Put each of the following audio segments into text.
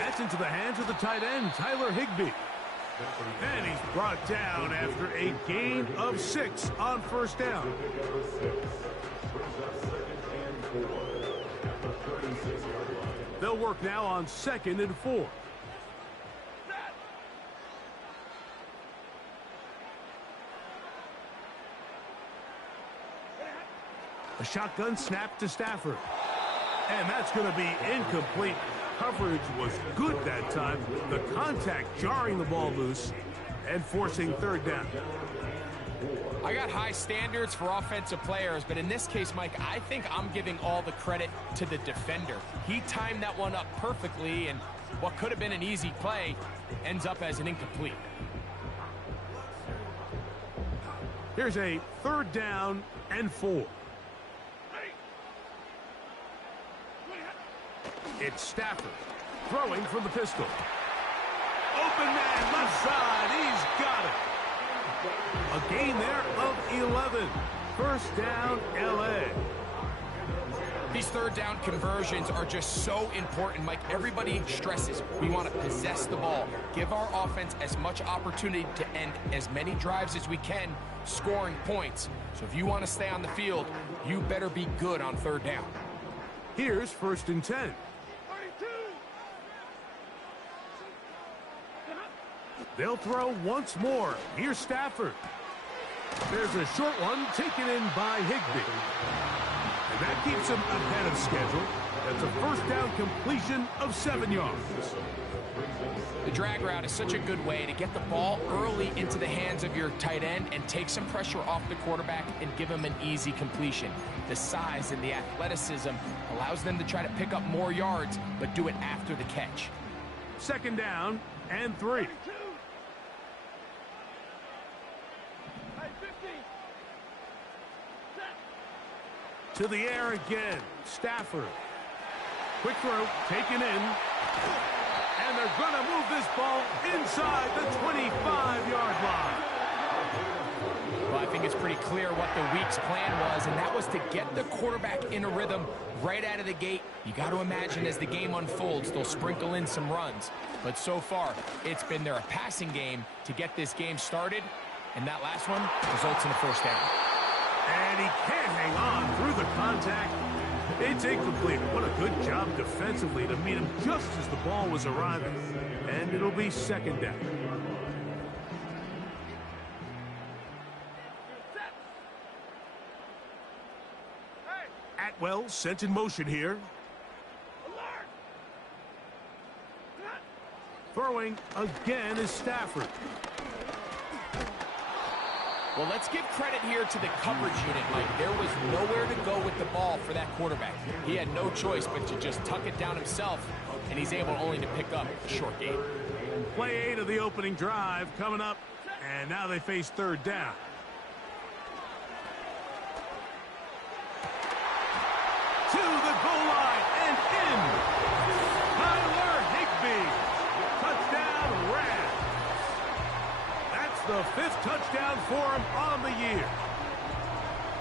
That's into the hands of the tight end, Tyler Higbee. And he's brought down after a gain of 6 on first down. They'll work now on 2nd and 4. A shotgun snap to Stafford. And that's going to be incomplete. Coverage was good that time. The contact jarring the ball loose and forcing 3rd down. I got high standards for offensive players, but in this case, Mike, I think I'm giving all the credit to the defender. He timed that one up perfectly, and what could have been an easy play ends up as an incomplete. Here's a 3rd down and 4. It's Stafford throwing from the pistol. Open man, left side. He's got it. A gain there of 11. First down, L.A. These 3rd down conversions are just so important, Mike. Everybody stresses we want to possess the ball, give our offense as much opportunity to end as many drives as we can, scoring points. So if you want to stay on the field, you better be good on 3rd down. Here's 1st and 10. They'll throw once more. Here's Stafford. There's a short one taken in by Higbee. And that keeps him ahead of schedule. That's a 1st down completion of 7 yards. The drag route is such a good way to get the ball early into the hands of your tight end and take some pressure off the quarterback and give him an easy completion. The size and the athleticism allows them to try to pick up more yards, but do it after the catch. 2nd down and 3. To the air again. Stafford. Quick throw, taken in. And they're going to move this ball inside the 25-yard line. Well, I think it's pretty clear what the week's plan was, and that was to get the quarterback in a rhythm right out of the gate. You got to imagine as the game unfolds, they'll sprinkle in some runs. But so far, it's been their passing game to get this game started, and that last one results in a 1st down. And he can't hang on through the contact. It's incomplete. What a good job defensively to meet him just as the ball was arriving. And it'll be 2nd down. Atwell sent in motion here. Throwing again is Stafford. Well, let's give credit here to the coverage unit, Mike. There was nowhere to go with the ball for that quarterback. He had no choice but to just tuck it down himself, and he's able only to pick up a short gain. Play 8 of the opening drive coming up, and now they face 3rd down. To the goal line and in. Tyler Higbee. Touchdown, Rams. That's the 5th touchdown for him on the year.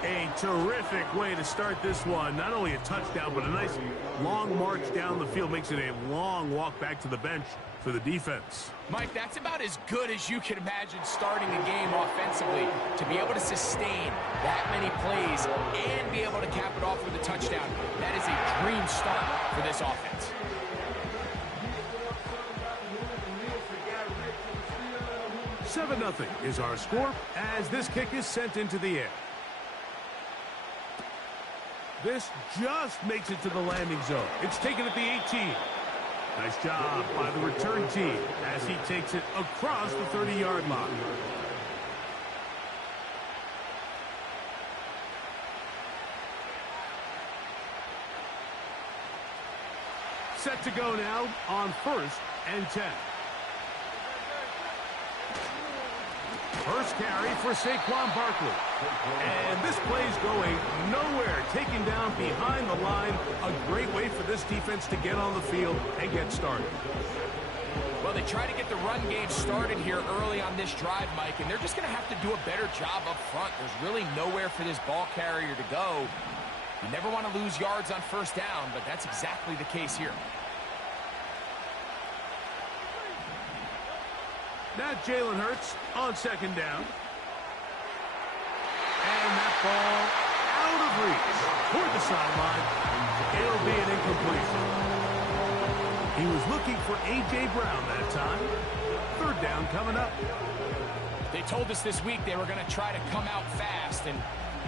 A terrific way to start this one. Not only a touchdown, but a nice long march down the field. Makes it a long walk back to the bench for the defense. Mike, that's about as good as you can imagine starting a game offensively. To be able to sustain that many plays and be able to cap it off with a touchdown, that is a dream start for this offense. $7-0 is our score as this kick is sent into the air. This just makes it to the landing zone. It's taken at the 18. Nice job by the return team as he takes it across the 30-yard line. Set to go now on 1st and 10. First carry for Saquon Barkley. And this play's going nowhere. Taken down behind the line. A great way for this defense to get on the field and get started. Well, they try to get the run game started here early on this drive, Mike, and they're just going to have to do a better job up front. There's really nowhere for this ball carrier to go. You never want to lose yards on 1st down, but that's exactly the case here. Now Jalen Hurts on second down. And that ball out of reach toward the sideline. It'll be an incompletion. He was looking for A.J. Brown that time. Third down coming up. They told us this week they were going to try to come out fast, and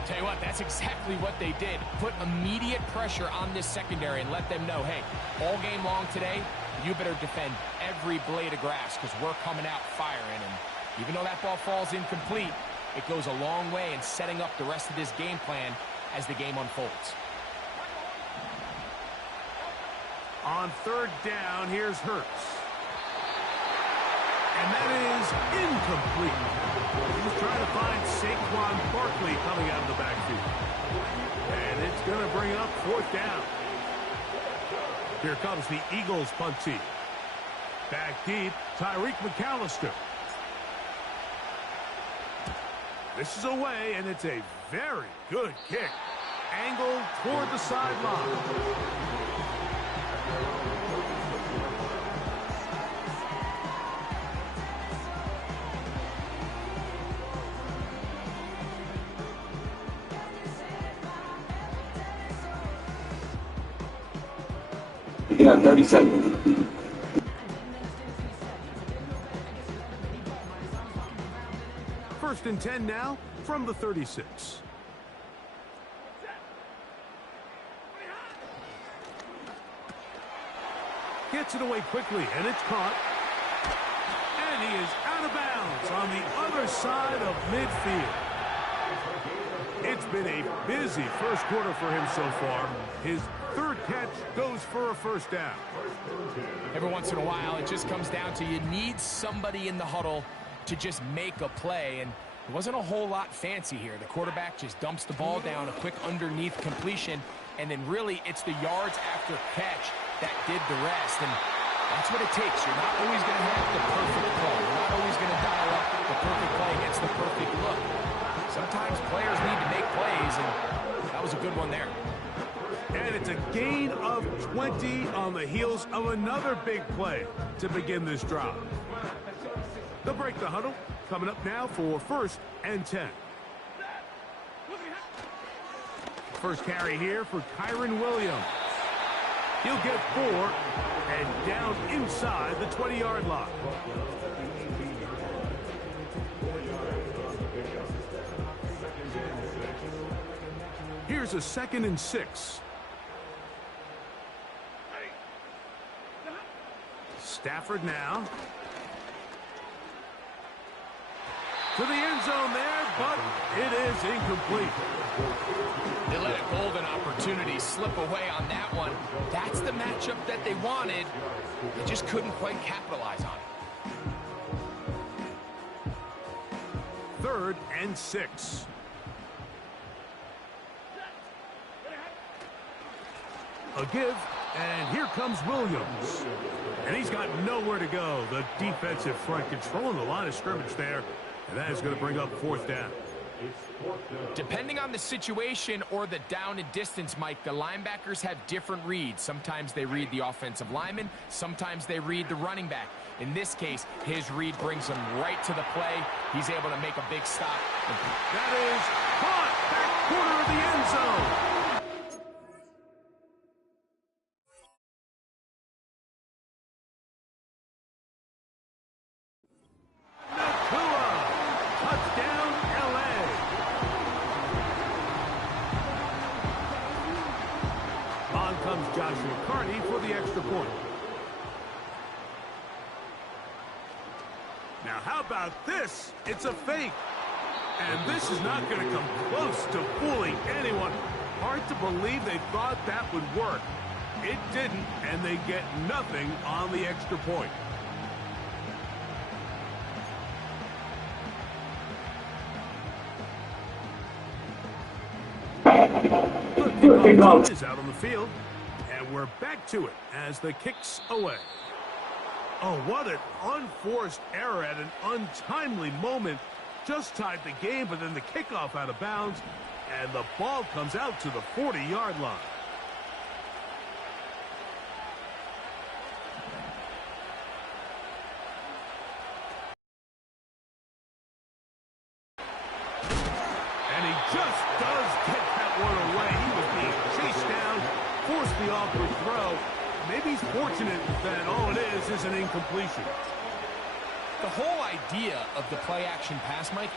tell you what, that's exactly what they did. Put immediate pressure on this secondary and let them know, hey, all game long today, you better defend every blade of grass because we're coming out firing. And even though that ball falls incomplete, it goes a long way in setting up the rest of this game plan as the game unfolds. On third down, here's Hurts. And that is incomplete. He was trying to find Saquon Barkley coming out of the backfield. And it's going to bring up fourth down. Here comes the Eagles punt team. Back deep, Tyreek McAllister. This is away, and it's a very good kick. Angled toward the sideline. You got 30 seconds. First and 10 now from the 36. Gets it away quickly, and it's caught. And he is out of bounds on the other side of midfield. It's been a busy first quarter for him so far. His third catch goes for a first down. Every once in a while, it just comes down to you need somebody in the huddle to just make a play, and it wasn't a whole lot fancy here. The quarterback just dumps the ball down, a quick underneath completion, and then really it's the yards after catch that did the rest, and that's what it takes. You're not always going to have the perfect play. You're not always going to dial up the perfect play against the perfect look. Sometimes players need to make plays, and that was a good one there. And it's a gain of 20 on the heels of another big play to begin this drive. They'll break the huddle. Coming up now for first and 10. First carry here for Kyron Williams. He'll get 4 and down inside the 20-yard line. Here's a 2nd and 6. Stafford now. To the end zone there, but it is incomplete. They let a golden opportunity slip away on that one. That's the matchup that they wanted. They just couldn't quite capitalize on it. 3rd and 6. A give, and here comes Williams. And he's got nowhere to go. The defensive front controlling the line of scrimmage there. And that is going to bring up 4th down. Depending on the situation or the down and distance, Mike, the linebackers have different reads. Sometimes they read the offensive lineman. Sometimes they read the running back. In this case, his read brings him right to the play. He's able to make a big stop. That is caught back corner of the end zone. For the extra point. Now how about this? It's a fake. And this is not going to come close to fooling anyone. Hard to believe they thought that would work. It didn't, and they get nothing on the extra point. The kickoff is out on the field. And we're back to it as the kick's away. Oh, what an unforced error at an untimely moment. Just tied the game, but then the kickoff out of bounds, and the ball comes out to the 40-yard line. maybe he's fortunate that all it is an incompletion. The whole idea of the play-action pass, Mike,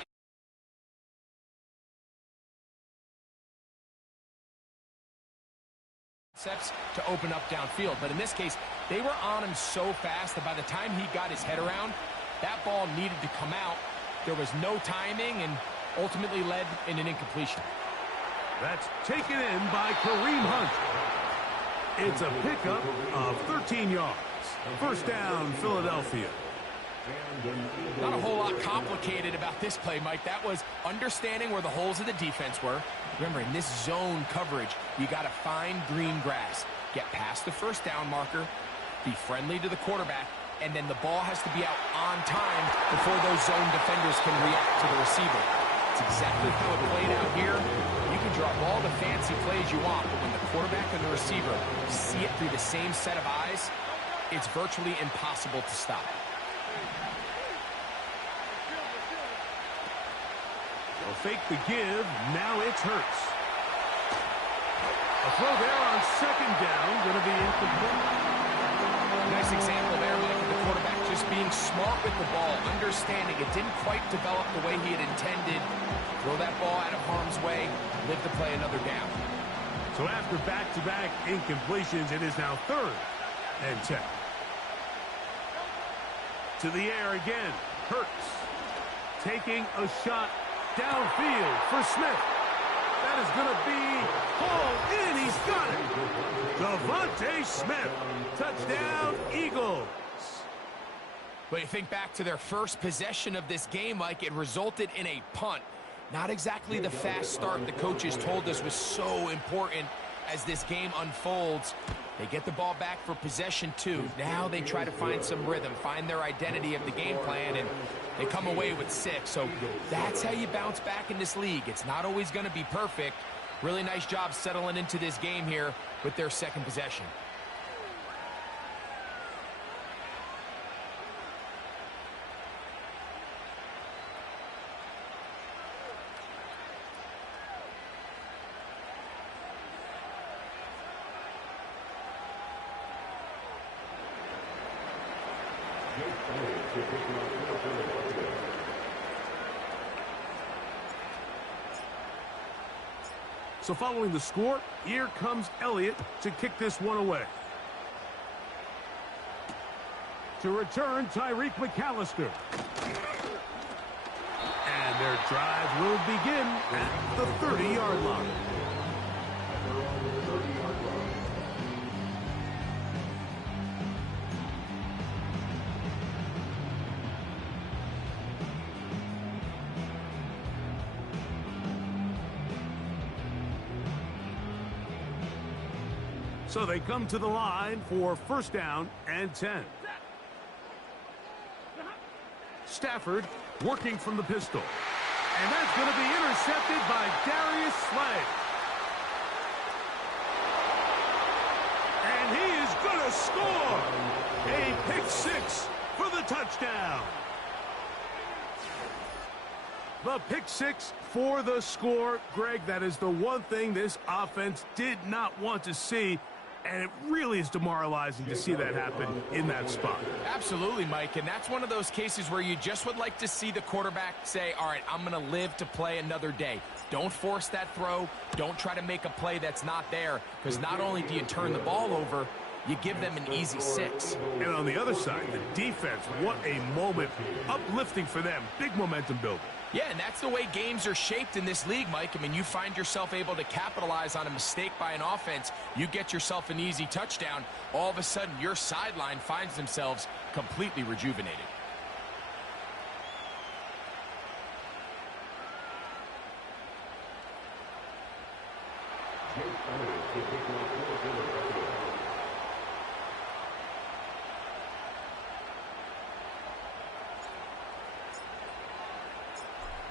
steps to open up downfield. But in this case, they were on him so fast that by the time he got his head around, that ball needed to come out. There was no timing and ultimately led in an incompletion. That's taken in by Kareem Hunt. It's a pickup of 13 yards. First down, Philadelphia. Not a whole lot complicated about this play, Mike. That was understanding where the holes of the defense were. Remember, in this zone coverage, you got to find green grass. Get past the first down marker, be friendly to the quarterback, and then the ball has to be out on time before those zone defenders can react to the receiver. It's exactly how it played out here. You can draw all the fancy plays you want, but when the quarterback and the receiver see it through the same set of eyes, it's virtually impossible to stop. They'll fake the give. Now it's Hurts. A throw there on second down. Going to be incomplete. Nice example there, Mike, of the quarterback just being smart with the ball, understanding it didn't quite develop the way he had intended. Throw that ball out of harm's way, live to play another down. So after back-to-back incompletions, it is now 3rd and 10. To the air again. Hurts taking a shot downfield for Smith. That is going to be hauled in. He's got it. Devontae Smith. Touchdown, Eagles. But you think back to their first possession of this game, Mike, it resulted in a punt. Not exactly the fast start the coaches told us was so important as this game unfolds. They get the ball back for possession 2. Now they try to find some rhythm, find their identity of the game plan, and they come away with 6. So that's how you bounce back in this league. It's not always going to be perfect. Really nice job settling into this game here with their second possession. So following the score, here comes Elliott to kick this one away. To return, Tyreek McAllister. And their drive will begin at the 30-yard line. So they come to the line for first down and 10. Stafford working from the pistol. And that's going to be intercepted by Darius Slay. And he is going to score. A pick 6 for the touchdown. The pick 6 for the score. Greg, that is the one thing this offense did not want to see. And it really is demoralizing to see that happen in that spot. Absolutely, Mike, and that's one of those cases where you just would like to see the quarterback say, all right, I'm going to live to play another day. Don't force that throw. Don't try to make a play that's not there, because not only do you turn the ball over, you give them an easy 6. And on the other side, the defense, what a moment. Uplifting for them. Big momentum building. Yeah, and that's the way games are shaped in this league, Mike. I mean, you find yourself able to capitalize on a mistake by an offense. You get yourself an easy touchdown. All of a sudden, your sideline finds themselves completely rejuvenated.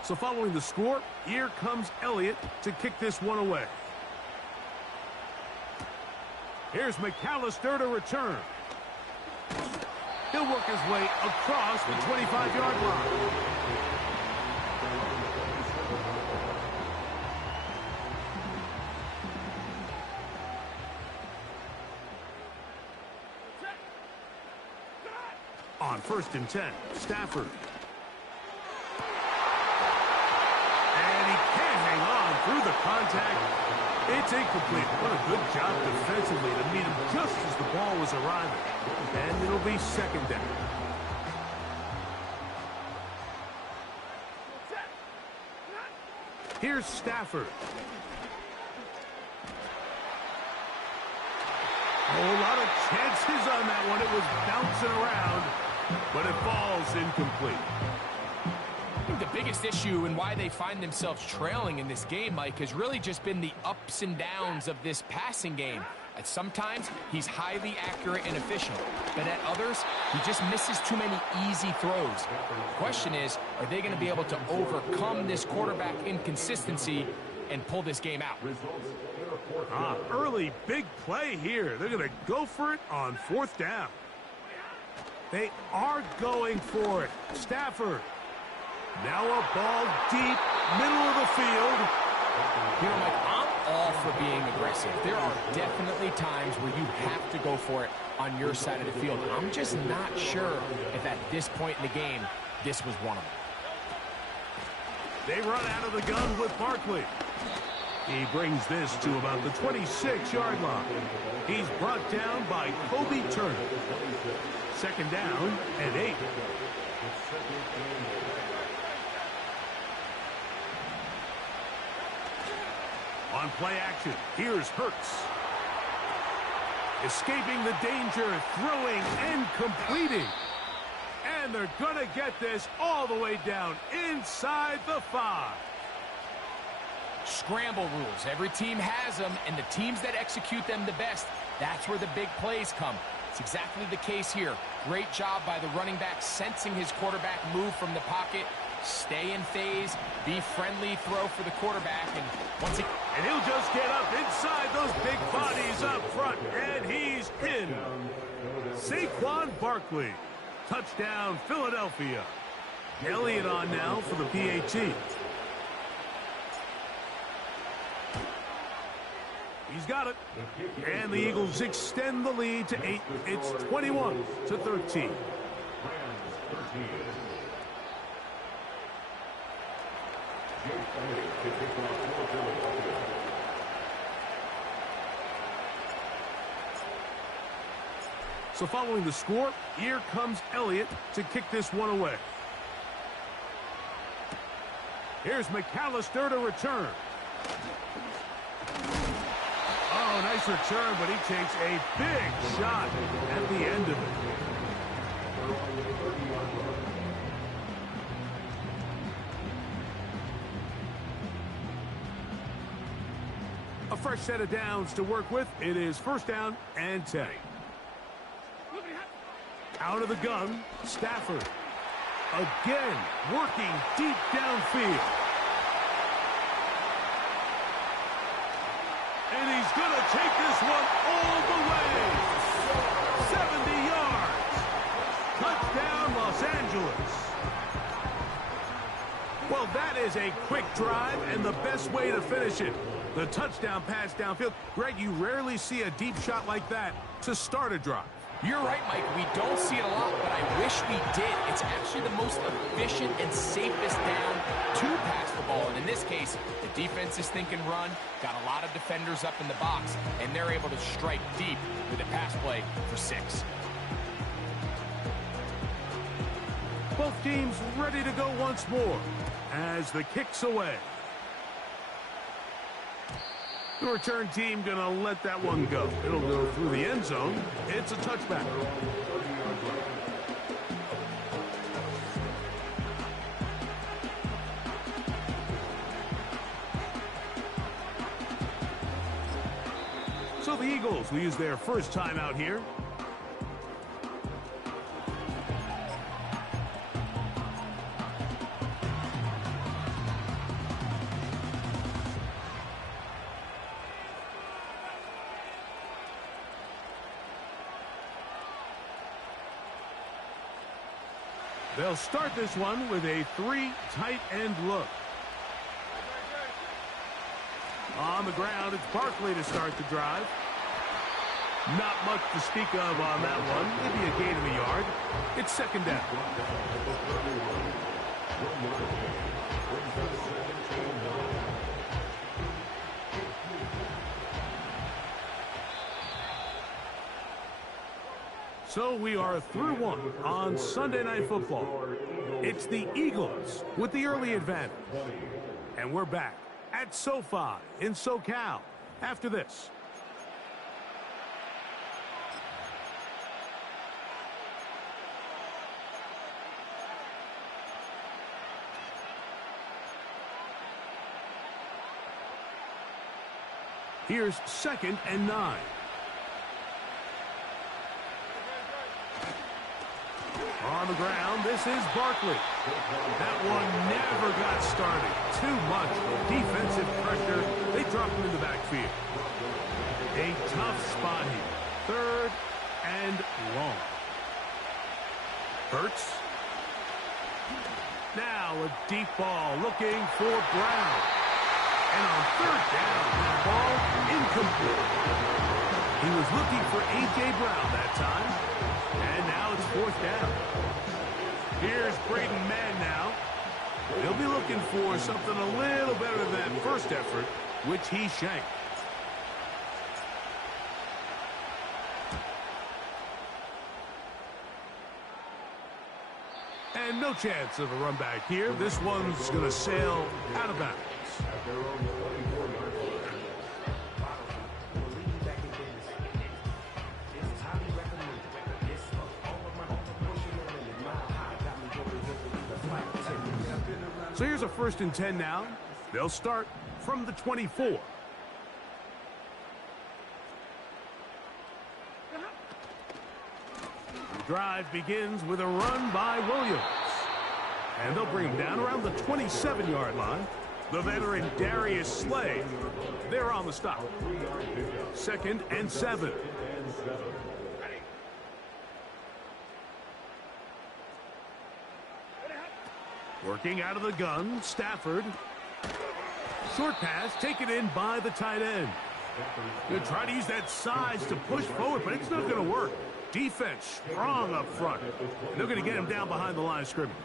So following the score, here comes Elliott to kick this one away. Here's McAllister to return. He'll work his way across the 25-yard line. On 1st and 10, Stafford. And he can't hang on through the contact. It's incomplete. What a good job defensively to meet him just as the ball was arriving. And it'll be 2nd down. Here's Stafford. A whole lot of chances on that one. It was bouncing around, but it falls incomplete. I think the biggest issue and why they find themselves trailing in this game, Mike, has really just been the ups and downs of this passing game. At sometimes, he's highly accurate and efficient, but at others, he just misses too many easy throws. The question is, are they going to be able to overcome this quarterback inconsistency and pull this game out? Early big play here. They're going to go for it on 4th down. They are going for it. Stafford. Now a ball deep, middle of the field. You know, Mike, I'm all for being aggressive. There are definitely times where you have to go for it on your side of the field. I'm just not sure if at this point in the game, this was one of them. They run out of the gun with Barkley. He brings this to about the 26-yard line. He's brought down by Kobe Turner. 2nd down and 8. On play action, here's Hurts. Escaping the danger, throwing and completing. And they're going to get this all the way down inside the 5. Scramble rules. Every team has them, and the teams that execute them the best, that's where the big plays come. It's exactly the case here. Great job by the running back sensing his quarterback move from the pocket. Stay in phase, be friendly, throw for the quarterback, and he'll just get up inside those big bodies up front, and he's in. Saquon Barkley, touchdown Philadelphia. Elliott on now for the PAT. He's got it. And the Eagles extend the lead to 8. It's 21-13. So following the score, here comes Elliott to kick this one away. Here's McAllister to return. Oh, nice return, but he takes a big shot at the end of it. A fresh set of downs to work with. It is 1st down and 10. Out of the gun, Stafford. Again, working deep downfield. And he's going to take this one all the way. 70 yards. Touchdown, Los Angeles. Well, that is a quick drive and the best way to finish it. The touchdown pass downfield. Greg, you rarely see a deep shot like that to start a drive. You're right, Mike. We don't see it a lot, but I wish we did. It's actually the most efficient and safest down to pass the ball. And in this case, the defense is thinking run, got a lot of defenders up in the box, and they're able to strike deep with a pass play for 6. Both teams ready to go once more as the kick's away. The return team going to let that one go. It'll go through the end zone. It's a touchback. So the Eagles will use their first time out here. They'll start this one with a 3 tight end look. On the ground, it's Barkley to start the drive. Not much to speak of on that one. Maybe a gain of a yard. It's second down. So we are through one on Sunday Night Football. It's the Eagles with the early advantage. And we're back at SoFi in SoCal after this. Here's 2nd and 9. On the ground, this is Barkley. That one never got started. Too much defensive pressure. They drop him in the backfield. A tough spot here. 3rd and long. Hurts. Now a deep ball looking for Brown. And on 3rd down, that ball incomplete. He was looking for A.J. Brown that time. And now it's 4th down. Here's Braden Mann now. He'll be looking for something a little better than that first effort, which he shanked. And no chance of a run back here. This one's going to sail out of bounds. So here's a 1st and 10 now. They'll start from the 24. The drive begins with a run by Williams. And they'll bring him down around the 27-yard line. The veteran Darius Slay, they're on the stop. 2nd and 7. Working out of the gun, Stafford. Short pass taken in by the tight end. They'll try to use that size to push forward, but it's not going to work. Defense strong up front. And they're going to get him down behind the line of scrimmage.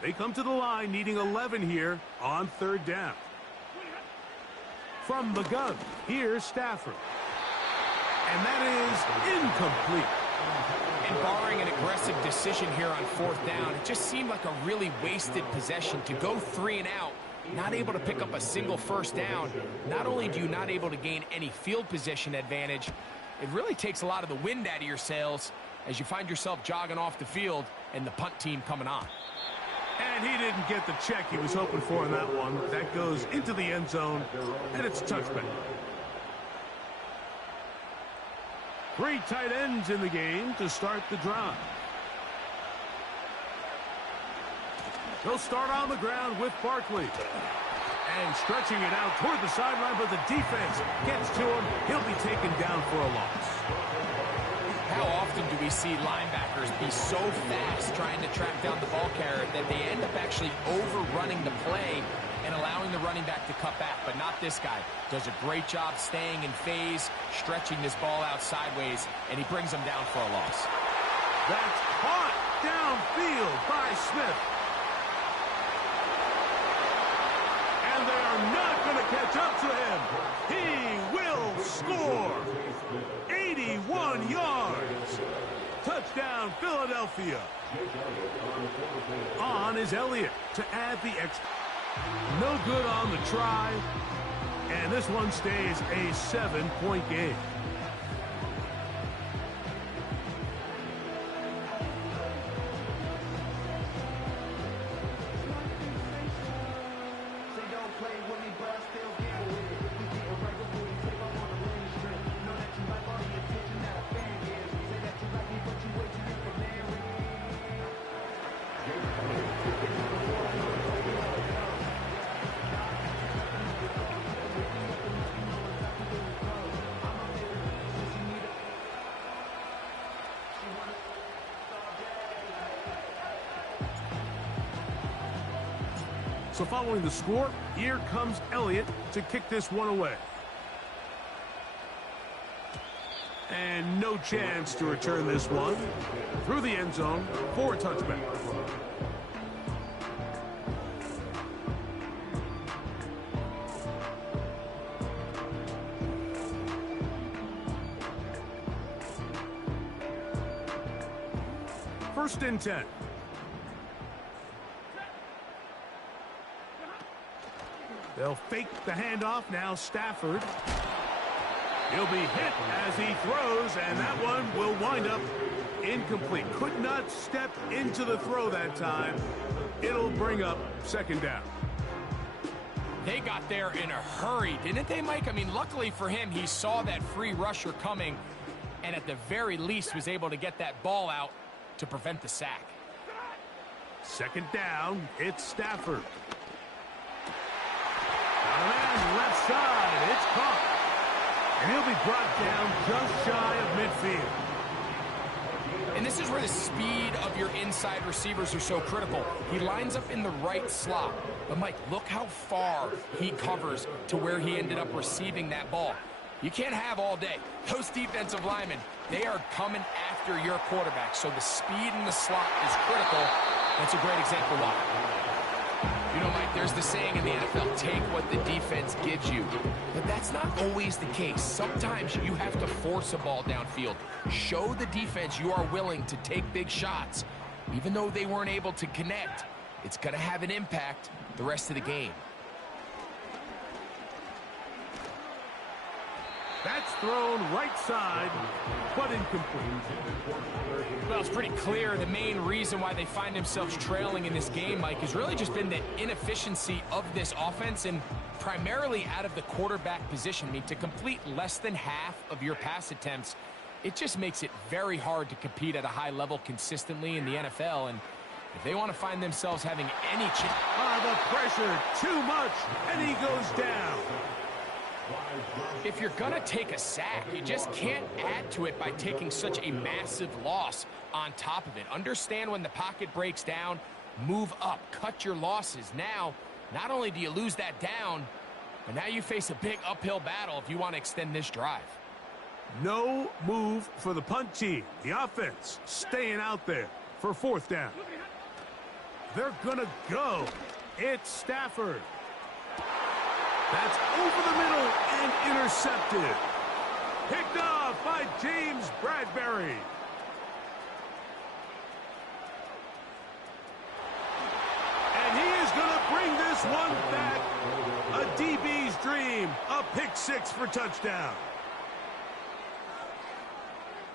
They come to the line needing 11 here on 3rd down. From the gun, here's Stafford. And that is incomplete. And barring an aggressive decision here on 4th down, it just seemed like a really wasted possession to go 3 and out, not able to pick up a single 1st down. Not only do you not able to gain any field position advantage, it really takes a lot of the wind out of your sails as you find yourself jogging off the field and the punt team coming on. And he didn't get the check he was hoping for in that one. That goes into the end zone, and it's a touchback. 3 tight ends in the game to start the drive. They'll start on the ground with Barkley. And stretching it out toward the sideline, but the defense gets to him. He'll be taken down for a loss. How often do we see linebackers be so fast trying to track down the ball carrier that they end up actually overrunning the play and allowing the running back to cut back? But not this guy. Does a great job staying in phase, stretching this ball out sideways, and he brings him down for a loss. That's caught downfield by Smith. And they are not going to catch up to him. He will score. 81 yards. Touchdown, Philadelphia. On is Elliott to add the extra. No good on the try. And this one stays a 7-point game. So following the score, here comes Elliott to kick this one away. And no chance to return this one through the end zone for a touchback. First and 10. They'll fake the handoff. Now Stafford. He'll be hit as he throws, and that one will wind up incomplete. Could not step into the throw that time. It'll bring up second down. They got there in a hurry, didn't they, Mike? I mean, luckily for him, he saw that free rusher coming, and at the very least was able to get that ball out to prevent the sack. Second down, it's Stafford. Got a man left side, it's caught. And he'll be brought down just shy of midfield. And this is where the speed of your inside receivers are so critical. He lines up in the right slot. But, Mike, look how far he covers to where he ended up receiving that ball. You can't have all day. Those defensive linemen, they are coming after your quarterback. So the speed in the slot is critical. That's a great example why. You know, Mike, there's the saying in the NFL, take what the defense gives you. But that's not always the case. Sometimes you have to force a ball downfield. Show the defense you are willing to take big shots. Even though they weren't able to connect, it's going to have an impact the rest of the game. That's thrown right side, but incomplete. Well, it's pretty clear the main reason why they find themselves trailing in this game, Mike, has really just been the inefficiency of this offense and primarily out of the quarterback position. I mean, to complete less than half of your pass attempts, it just makes it very hard to compete at a high level consistently in the NFL. And if they want to find themselves having any chance... The pressure, too much, and he goes down. If you're going to take a sack, you just can't add to it by taking such a massive loss on top of it. Understand when the pocket breaks down, move up, cut your losses. Now, not only do you lose that down, but now you face a big uphill battle if you want to extend this drive. No move for the punt team. The offense staying out there for fourth down. They're going to go. It's Stafford. That's over the middle and intercepted. Picked off by James Bradbury. And he is going to bring this one back. A DB's dream. A pick six for touchdown.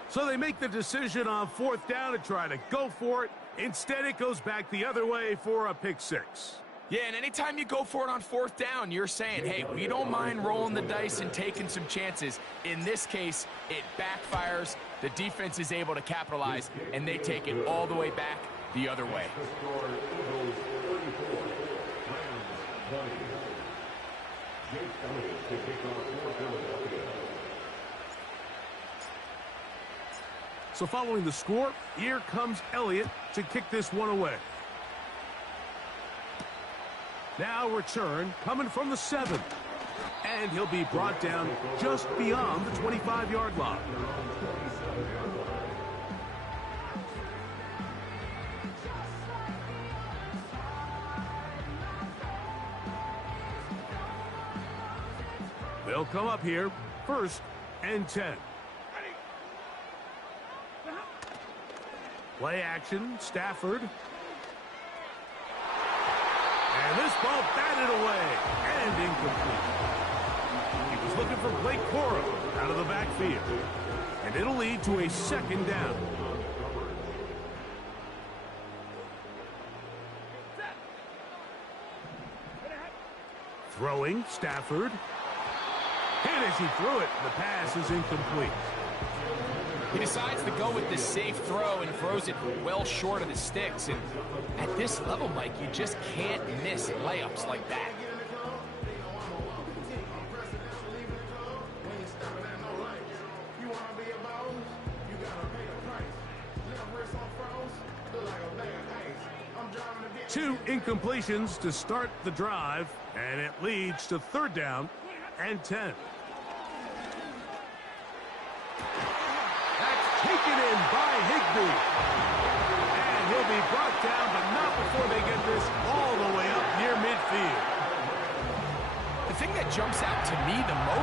So they make the decision on fourth down to try to go for it. Instead, it goes back the other way for a pick six. Yeah, and anytime you go for it on fourth down, you're saying, hey, we don't mind rolling the dice and taking some chances. In this case, it backfires. The defense is able to capitalize, and they take it all the way back the other way. So following the score, here comes Elliott to kick this one away. Now return coming from the 7. And he'll be brought down just beyond the 25-yard line. They'll come up here, first and 10. Play action, Stafford. And this ball batted away and incomplete. He was looking for Blake Corum out of the backfield. And it'll lead to a second down. Throwing, Stafford. Hit as he threw it. The pass is incomplete. He decides to go with the safe throw and throws it well short of the sticks. And at this level, Mike, you just can't miss layups like that. Two incompletions to start the drive, and it leads to third down and 10.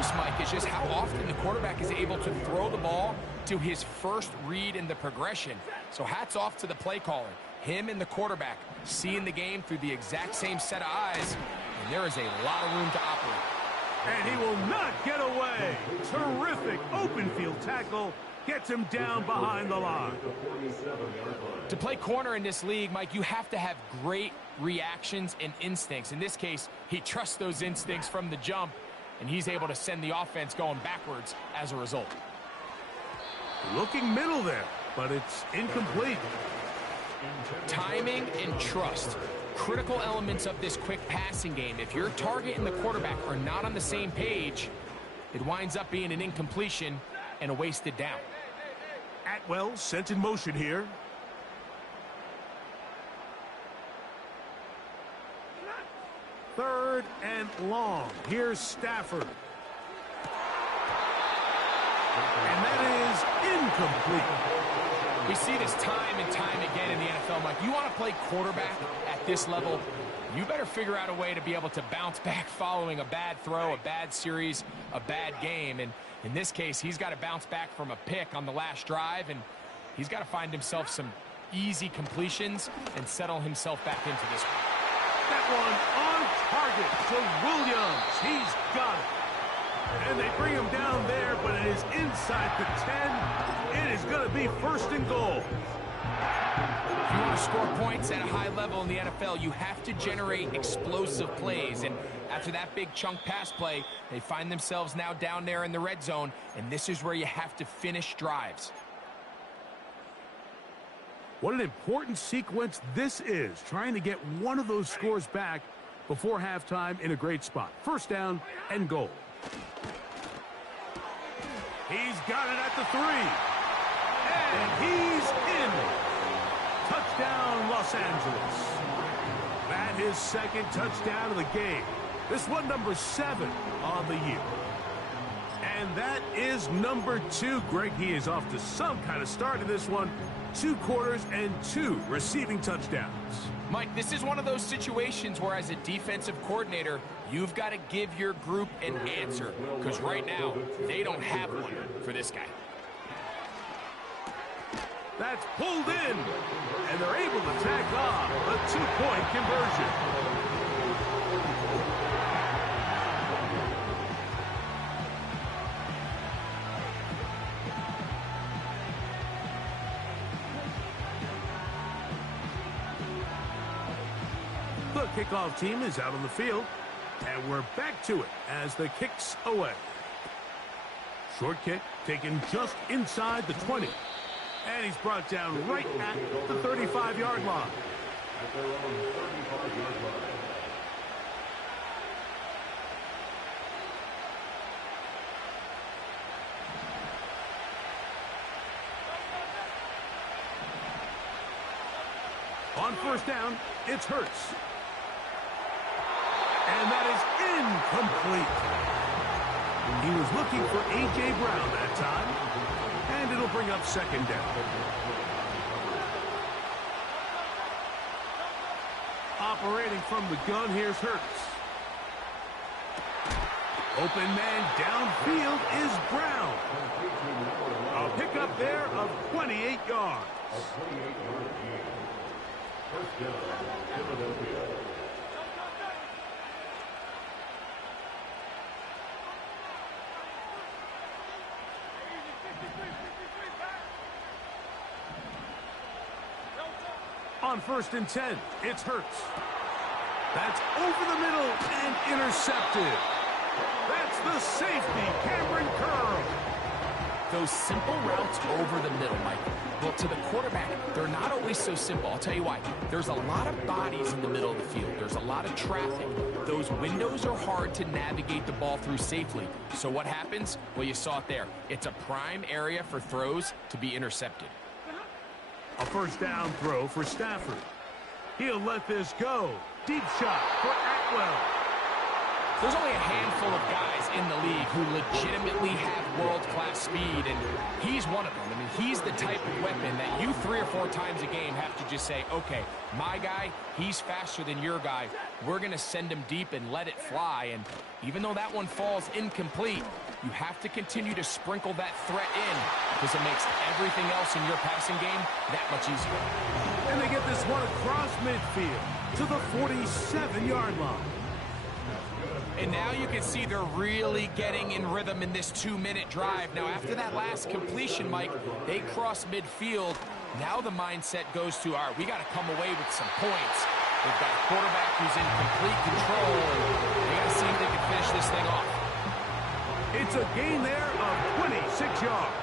most, Mike, is just how often the quarterback is able to throw the ball to his first read in the progression. So hats off to the play caller. Him and the quarterback seeing the game through the exact same set of eyes, and there is a lot of room to operate. And he will not get away. Terrific open field tackle. Gets him down behind the line. To play corner in this league, Mike, you have to have great reactions and instincts. In this case, he trusts those instincts from the jump, and he's able to send the offense going backwards as a result. Looking middle there, but it's incomplete. Timing and trust. Critical elements of this quick passing game. If your target and the quarterback are not on the same page, it winds up being an incompletion and a wasted down. Atwell sent in motion here. Third and long. Here's Stafford. And that is incomplete. We see this time and time again in the NFL, Mike. You want to play quarterback at this level, you better figure out a way to be able to bounce back following a bad throw, a bad series, a bad game. And in this case, he's got to bounce back from a pick on the last drive, and he's got to find himself some easy completions and settle himself back into this one. That one on target to Williams. He's got it. And they bring him down there, but it is inside the 10. It is going to be first and goal. If you want to score points at a high level in the NFL, you have to generate explosive plays. And after that big chunk pass play, they find themselves now down there in the red zone, and this is where you have to finish drives. What an important sequence this is, trying to get one of those scores back before halftime in a great spot. First down and goal. He's got it at the 3. And he's in. Touchdown, Los Angeles. That his second touchdown of the game. This one number 7 on the year. And that is number 2. Greg, he is off to some kind of start in this one. 2 quarters and 2 receiving touchdowns. Mike, this is one of those situations where as a defensive coordinator, you've got to give your group an answer. Because right now, they don't have one for this guy. That's pulled in. And they're able to tack on a 2-point conversion. The kickoff team is out on the field, and we're back to it as the kick's away. Short kick taken just inside the 20, and he's brought down right at the 35-yard line. On first down, it's Hurts. And that is incomplete. He was looking for A.J. Brown that time. And it'll bring up second down. Operating from the gun, here's Hurts. Open man downfield is Brown. A pickup there of 28 yards. First down, Philadelphia. On first and 10, it's Hurts. That's over the middle and intercepted. That's the safety, Cameron Curl. Those simple routes over the middle, Mike. Well, to the quarterback, they're not always so simple. I'll tell you why. There's a lot of bodies in the middle of the field. There's a lot of traffic. Those windows are hard to navigate the ball through safely. So what happens? Well, you saw it there. It's a prime area for throws to be intercepted. A first down throw for Stafford. He'll let this go. Deep shot for Atwell. There's only a handful of guys in the league who legitimately have world-class speed, and he's one of them. I mean, he's the type of weapon that you 3 or 4 times a game have to just say, okay, my guy, he's faster than your guy. We're going to send him deep and let it fly, and even though that one falls incomplete, you have to continue to sprinkle that threat in because it makes everything else in your passing game that much easier. And they get this one across midfield to the 47-yard line. And now you can see they're really getting in rhythm in this 2-minute drive. Now, after that last completion, Mike, they cross midfield. Now the mindset goes to, all right, we got to come away with some points. They've got a quarterback who's in complete control. They got to see if they can finish this thing off. It's a gain there of 26 yards.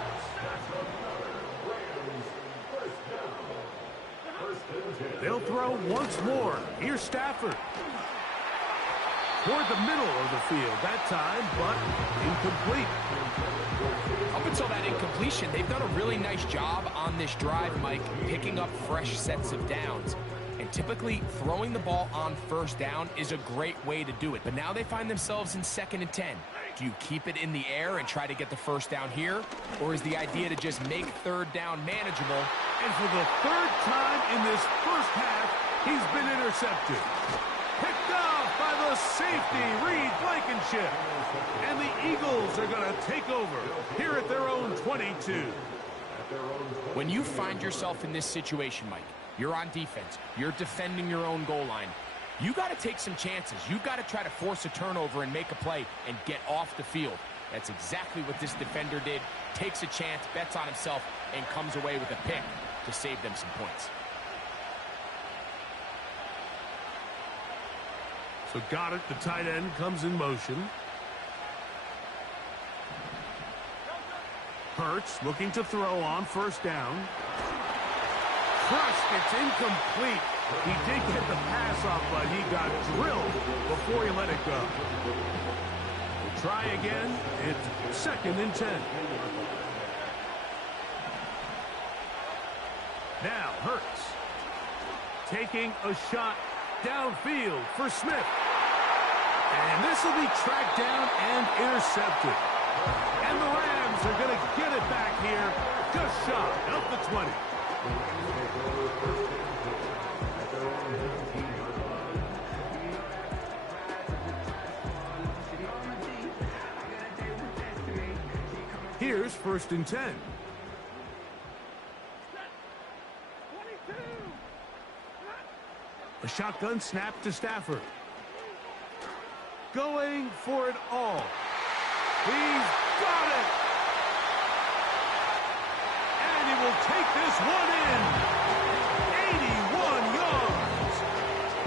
They'll throw once more. Here's Stafford. Toward the middle of the field that time, but incomplete. Up until that incompletion, they've done a really nice job on this drive, Mike, picking up fresh sets of downs. And typically, throwing the ball on first down is a great way to do it. But now they find themselves in 2nd and 10. Do you keep it in the air and try to get the first down here? Or is the idea to just make 3rd down manageable? And for the 3rd time in this first half, he's been intercepted. Picked off by the safety, Reed Blankenship. And the Eagles are going to take over here at their own 22. When you find yourself in this situation, Mike, you're on defense, you're defending your own goal line, you got to take some chances. You've got to try to force a turnover and make a play and get off the field. That's exactly what this defender did. Takes a chance, bets on himself, and comes away with a pick to save them some points. So got it. The tight end comes in motion. Hurts looking to throw on first down. Crushed. It's incomplete. He did get the pass off, but he got drilled before he let it go. We'll try again. It's 2nd and 10. Now Hurts taking a shot downfield for Smith. And this will be tracked down and intercepted. And the Rams are going to get it back here just shy of the 20. Here's 1st and 10. A shotgun snap to Stafford. Going for it all. He's got it. And he will take this one in. 81 yards.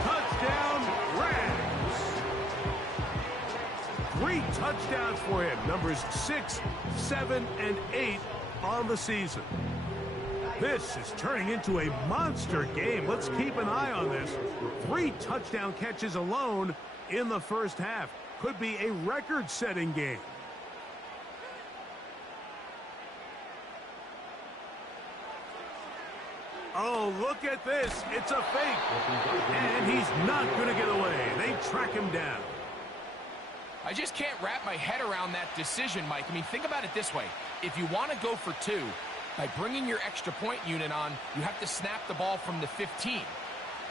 Touchdown, Rams. 3 touchdowns for him. Numbers 6, 7, and 8 on the season. This is turning into a monster game. Let's keep an eye on this. 3 touchdown catches alone in the first half. Could be a record-setting game. Oh, look at this. It's a fake. And he's not going to get away. They track him down. I just can't wrap my head around that decision, Mike. I mean, think about it this way. If you want to go for 2, by bringing your extra point unit on, you have to snap the ball from the 15.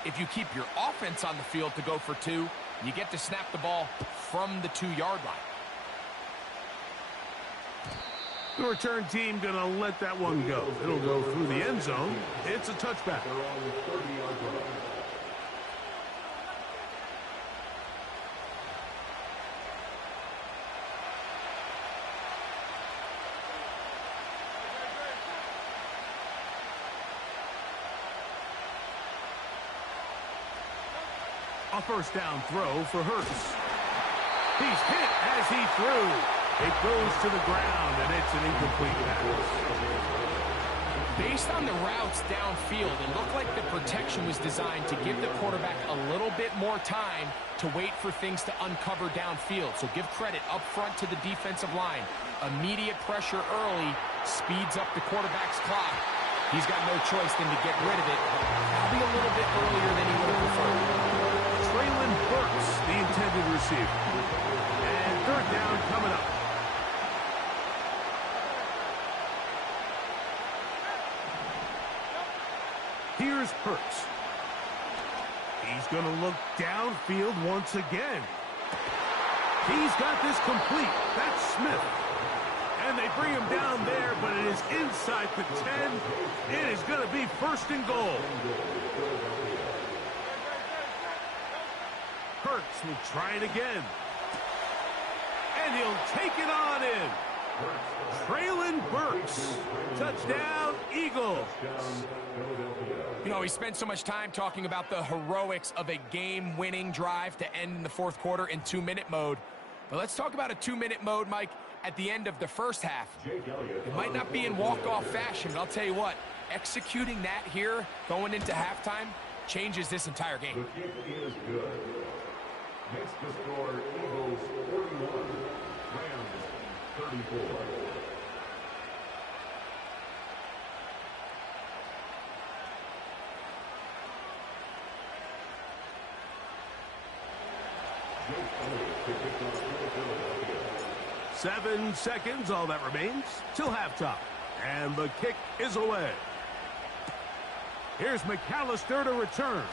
If you keep your offense on the field to go for 2, you get to snap the ball from the 2-yard line. The return team going to let that one go. It'll go through the end zone. It's a touchback. A first down throw for Hurts. He's hit as he threw. It goes to the ground, and it's an incomplete pass. Based on the routes downfield, it looked like the protection was designed to give the quarterback a little bit more time to wait for things to uncover downfield. So give credit up front to the defensive line. Immediate pressure early speeds up the quarterback's clock. He's got no choice than to get rid of it. Probably a little bit earlier than he would have preferred. Traylon Burks, the intended receiver. And third down coming up. Here's Hurts. He's going to look downfield once again. He's got this complete. That's Smith. And they bring him down there, but it is inside the 10. It is going to be first and goal. Hurts will try it again. And he'll take it on in. Traylon Burks. Touchdown, Eagles. You know, we spent so much time talking about the heroics of a game-winning drive to end in the fourth quarter in 2-minute mode. But let's talk about a 2-minute mode, Mike, at the end of the first half. It might not be in walk-off fashion, but I'll tell you what, executing that here, going into halftime, changes this entire game. The kick is good. Makes the score Eagles 41, Rams 34. Seven seconds, all that remains, till halftime. And the kick is away. Here's McAllister to return.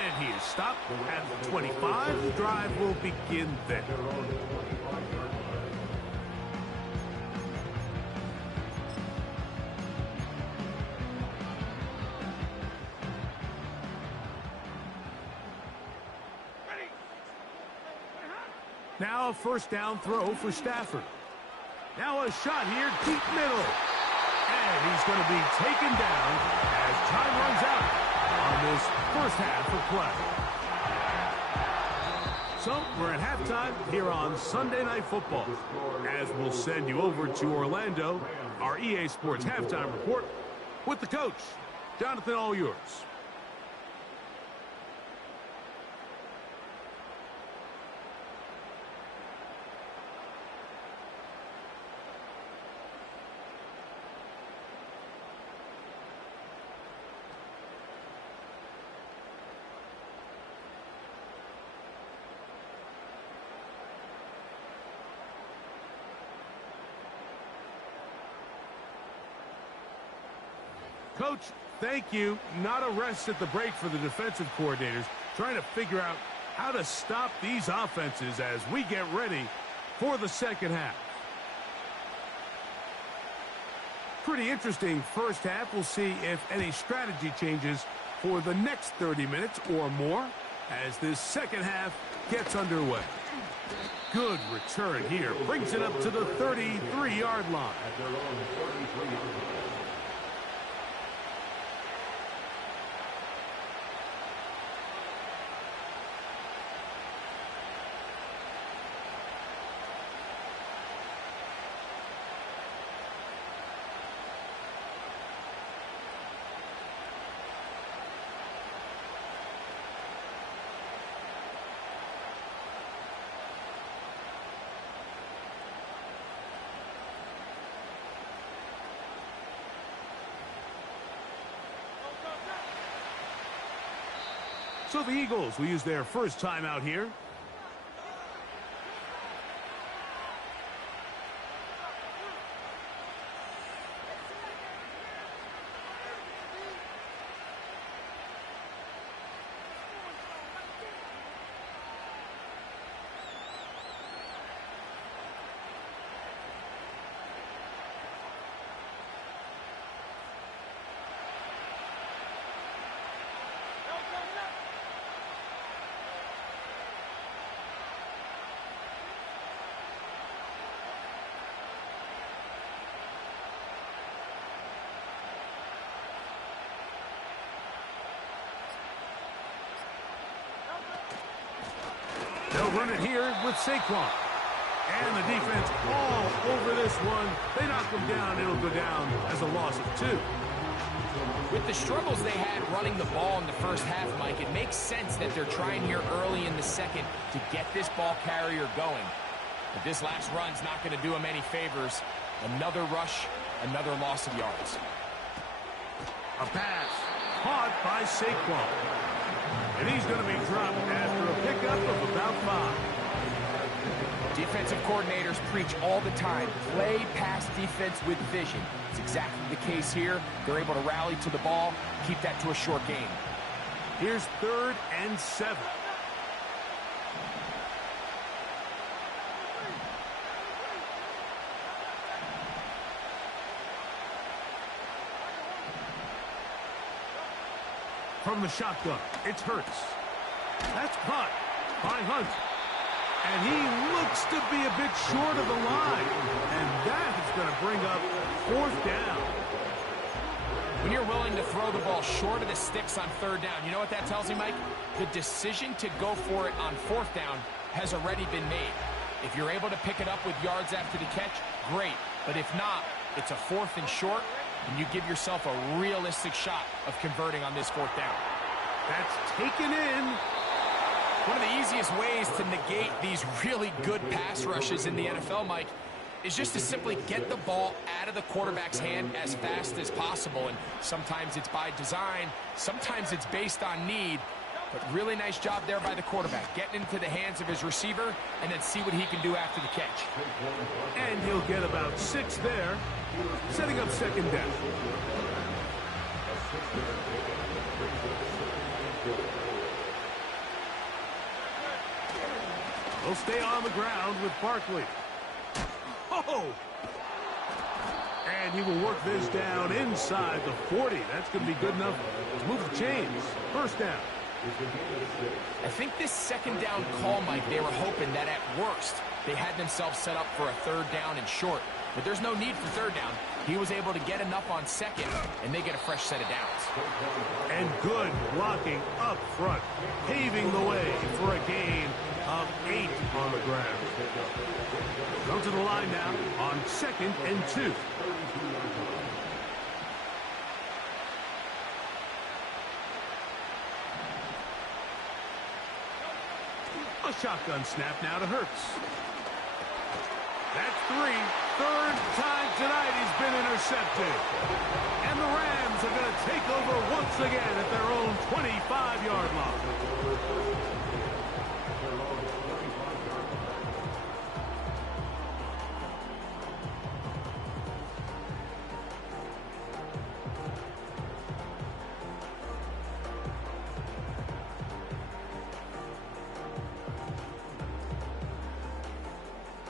And he is stopped at the 25. The drive will begin there. Now a first down throw for Stafford. Now a shot here, deep middle. And he's going to be taken down as time runs out on this first half of play. So we're at halftime here on Sunday Night Football. As we'll send you over to Orlando, our EA Sports halftime report with the coach. Jonathan, all yours. Coach, thank you. Not a rest at the break for the defensive coordinators, trying to figure out how to stop these offenses as we get ready for the second half. Pretty interesting first half. We'll see if any strategy changes for the next 30 minutes or more as this second half gets underway. Good return here. Brings it up to the 33-yard line. At their own 33-yard line. So the Eagles will use their first timeout here. They'll run it here with Saquon. And the defense all over this one. They knock him down. It'll go down as a loss of 2. With the struggles they had running the ball in the first half, Mike, it makes sense that they're trying here early in the second to get this ball carrier going. But this last run's not going to do him any favors. Another rush, another loss of yards. A pass caught by Saquon. And he's going to be dropped after a pickup of about 5. Defensive coordinators preach all the time, play pass defense with vision. It's exactly the case here. They're able to rally to the ball, keep that to a short game. Here's 3rd and 7. From the shotgun, it's Hurts. That's caught by Hunt. And he looks to be a bit short of the line. And that is going to bring up 4th down. When you're willing to throw the ball short of the sticks on 3rd down, you know what that tells me, Mike? The decision to go for it on 4th down has already been made. If you're able to pick it up with yards after the catch, great. But if not, it's a 4th and short, and you give yourself a realistic shot of converting on this 4th down. That's taken in. One of the easiest ways to negate these really good pass rushes in the NFL, Mike, is just to simply get the ball out of the quarterback's hand as fast as possible. And sometimes it's by design, sometimes it's based on need. But really nice job there by the quarterback, getting into the hands of his receiver and then see what he can do after the catch. And he'll get about 6 there, setting up 2nd down. He'll stay on the ground with Barkley. Oh! And he will work this down inside the 40. That's going to be good enough to move the chains. 1st down. I think this 2nd down call, Mike, they were hoping that at worst they had themselves set up for a 3rd down and short. But there's no need for 3rd down. He was able to get enough on 2nd, and they get a fresh set of downs. And good blocking up front, paving the way for a gain of 8 on the ground. Go to the line now on 2nd and 2. A shotgun snap now to Hurts. That's 3. 3rd time tonight he's been intercepted. And the Rams are going to take over once again at their own 25-yard line.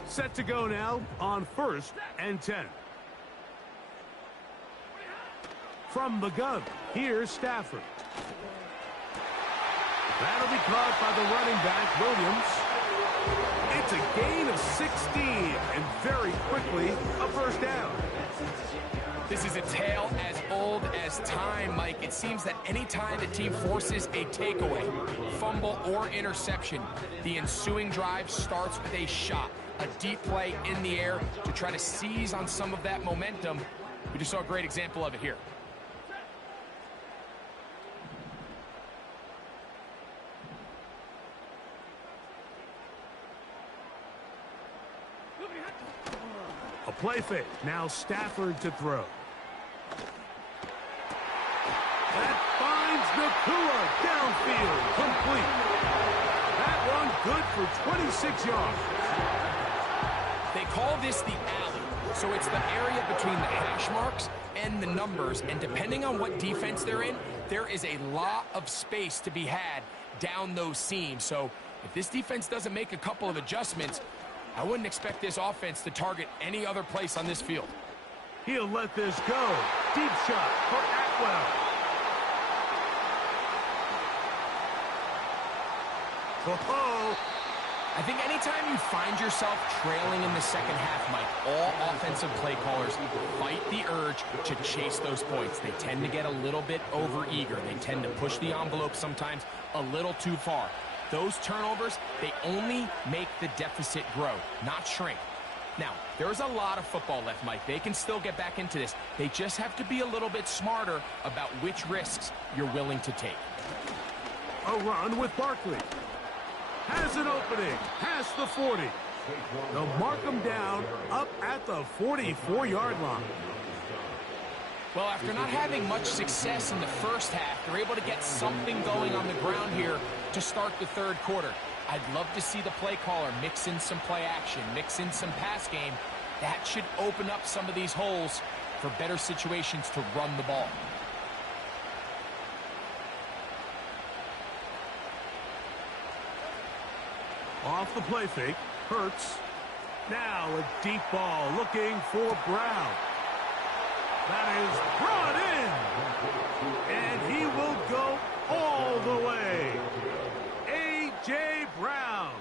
Set to go now on 1st and 10. From the gun, here's Stafford. That'll be caught by the running back, Williams. It's a gain of 16, and very quickly, a 1st down. This is a tale as old as time, Mike. It seems that any time the team forces a takeaway, fumble, or interception, the ensuing drive starts with a shot, a deep play in the air to try to seize on some of that momentum. We just saw a great example of it here. A play fake. Now Stafford to throw. That finds Nakua downfield. Complete. That one good for 26 yards. They call this the alley. So it's the area between the hash marks and the numbers. And depending on what defense they're in, there is a lot of space to be had down those seams. So if this defense doesn't make a couple of adjustments, I wouldn't expect this offense to target any other place on this field. He'll let this go. Deep shot for Atwell. Oh, I think anytime you find yourself trailing in the second half, Mike, all offensive play callers fight the urge to chase those points. They tend to get a little bit overeager. They tend to push the envelope sometimes a little too far. Those turnovers, they only make the deficit grow, not shrink. Now, there's a lot of football left, Mike. They can still get back into this. They just have to be a little bit smarter about which risks you're willing to take. a run with Barkley. Has an opening past the 40. They'll mark him down up at the 44-yard line. Well, after not having much success in the first half, they're able to get something going on the ground here to start the third quarter. I'd love to see the play caller mix in some play action, mix in some pass game. That should open up some of these holes for better situations to run the ball. Off the play fake, Hurts. Now a deep ball looking for Brown. That is brought in. And he will go all the way. A.J. Brown.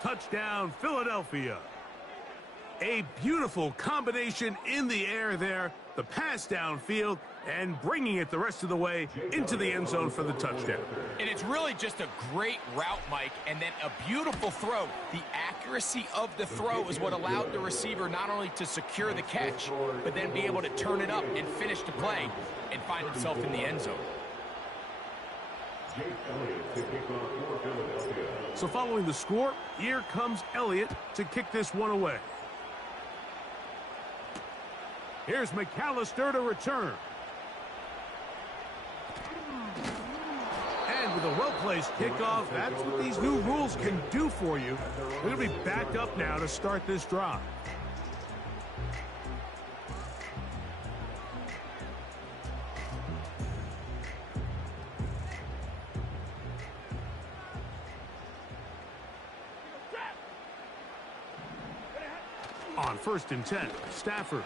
Touchdown, Philadelphia. A beautiful combination in the air there. The pass downfield and bringing it the rest of the way into the end zone for the touchdown. And it's really just a great route, Mike, and then a beautiful throw. The accuracy of the throw is what allowed the receiver not only to secure the catch, but then be able to turn it up and finish the play and find himself in the end zone. So following the score, here comes Elliott to kick this one away. Here's McAllister to return. And with a well-placed kickoff, that's what these new rules can do for you. They're going to be backed up now to start this drive. On 1st and 10, Stafford.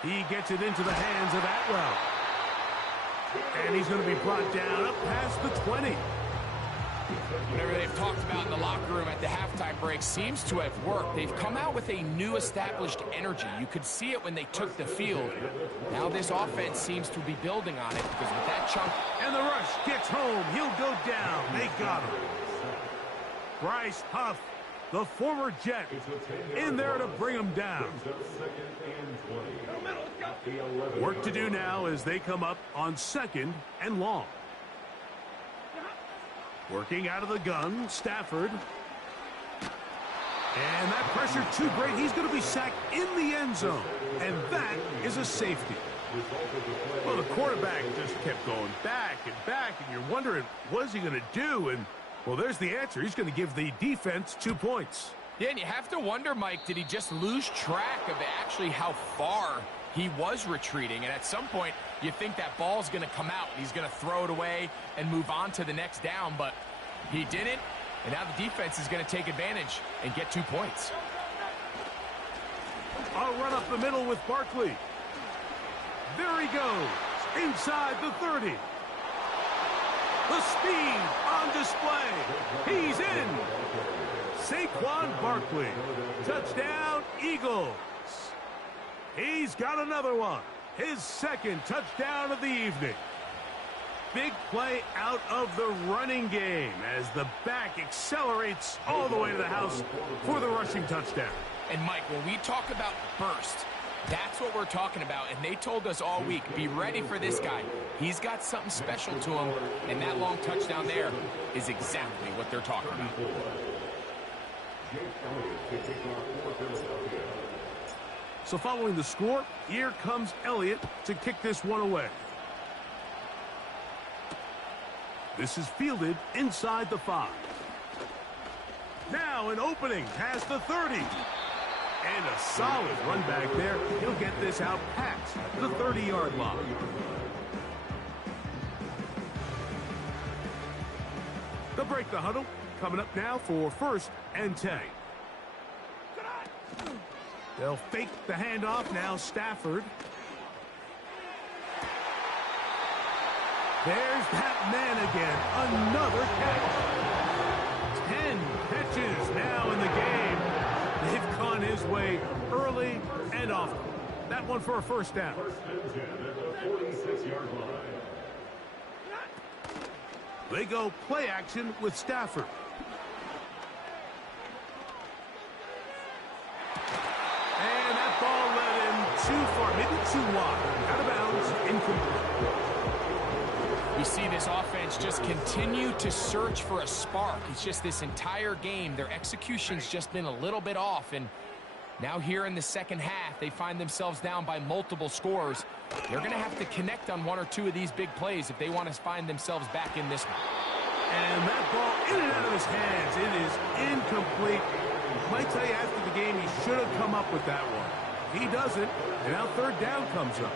He gets it into the hands of Atwell. And he's going to be brought down up past the 20. Whatever they've talked about in the locker room at the halftime break seems to have worked. They've come out with a new established energy. You could see it when they took the field. Now this offense seems to be building on it because with that chunk... And the rush gets home. He'll go down. They got him. Bryce Huff, the former Jet, in there to bring him down. Work to do now as they come up on 2nd and long. Working out of the gun, Stafford. And that pressure too great. He's going to be sacked in the end zone. And that is a safety. Well, the quarterback just kept going back, and you're wondering, what is he going to do? And, well, there's the answer. He's going to give the defense 2 points. Yeah, and you have to wonder, Mike, did he just lose track of actually how far he was retreating? And at some point, you think that ball's going to come out. He's going to throw it away and move on to the next down, but he didn't. And now the defense is going to take advantage and get 2 points. I'll run up the middle with Barkley. There he goes, inside the 30. The speed on display. He's in. Saquon Barkley. Touchdown, Eagles. He's got another one. His 2nd touchdown of the evening. Big play out of the running game as the back accelerates all the way to the house for the rushing touchdown. And, Mike, when we talk about burst, that's what we're talking about. And they told us all week, be ready for this guy. He's got something special to him, and that long touchdown there is exactly what they're talking about. So following the score, here comes Elliott to kick this one away. This is fielded inside the 5. Now an opening past the 30. And a solid run back there. He'll get this out past the 30-yard line. They'll break the huddle. Coming up now for 1st and 10. They'll fake the handoff. Now Stafford. There's that man again. Another catch. 10 catches now in the game. They've gone his way early and often. That one for a 1st down. They go play action with Stafford. And that ball led him too far, maybe too wide. Out of bounds, incomplete. We see this offense just continue to search for a spark. It's just this entire game, their execution's just been a little bit off, and Now here in the second half, they find themselves down by multiple scores. They're going to have to connect on one or two of these big plays if they want to find themselves back in this one. And that ball in and out of his hands. It is incomplete. Might tell you after the game he should have come up with that one. He doesn't, and now third down comes up.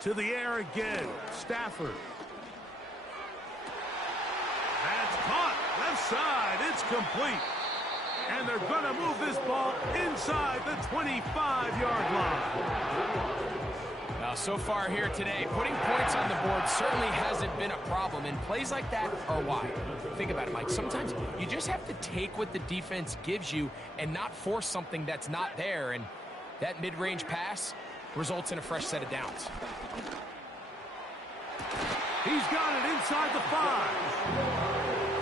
To the air again. Stafford. That's caught. Left side. It's complete. And they're going to move this ball inside the 25-yard line. Now, so far here today, putting points on the board certainly hasn't been a problem, and plays like that are why. Think about it, Mike. Sometimes you just have to take what the defense gives you and not force something that's not there, and that mid-range pass results in a fresh set of downs. He's got it inside the 5.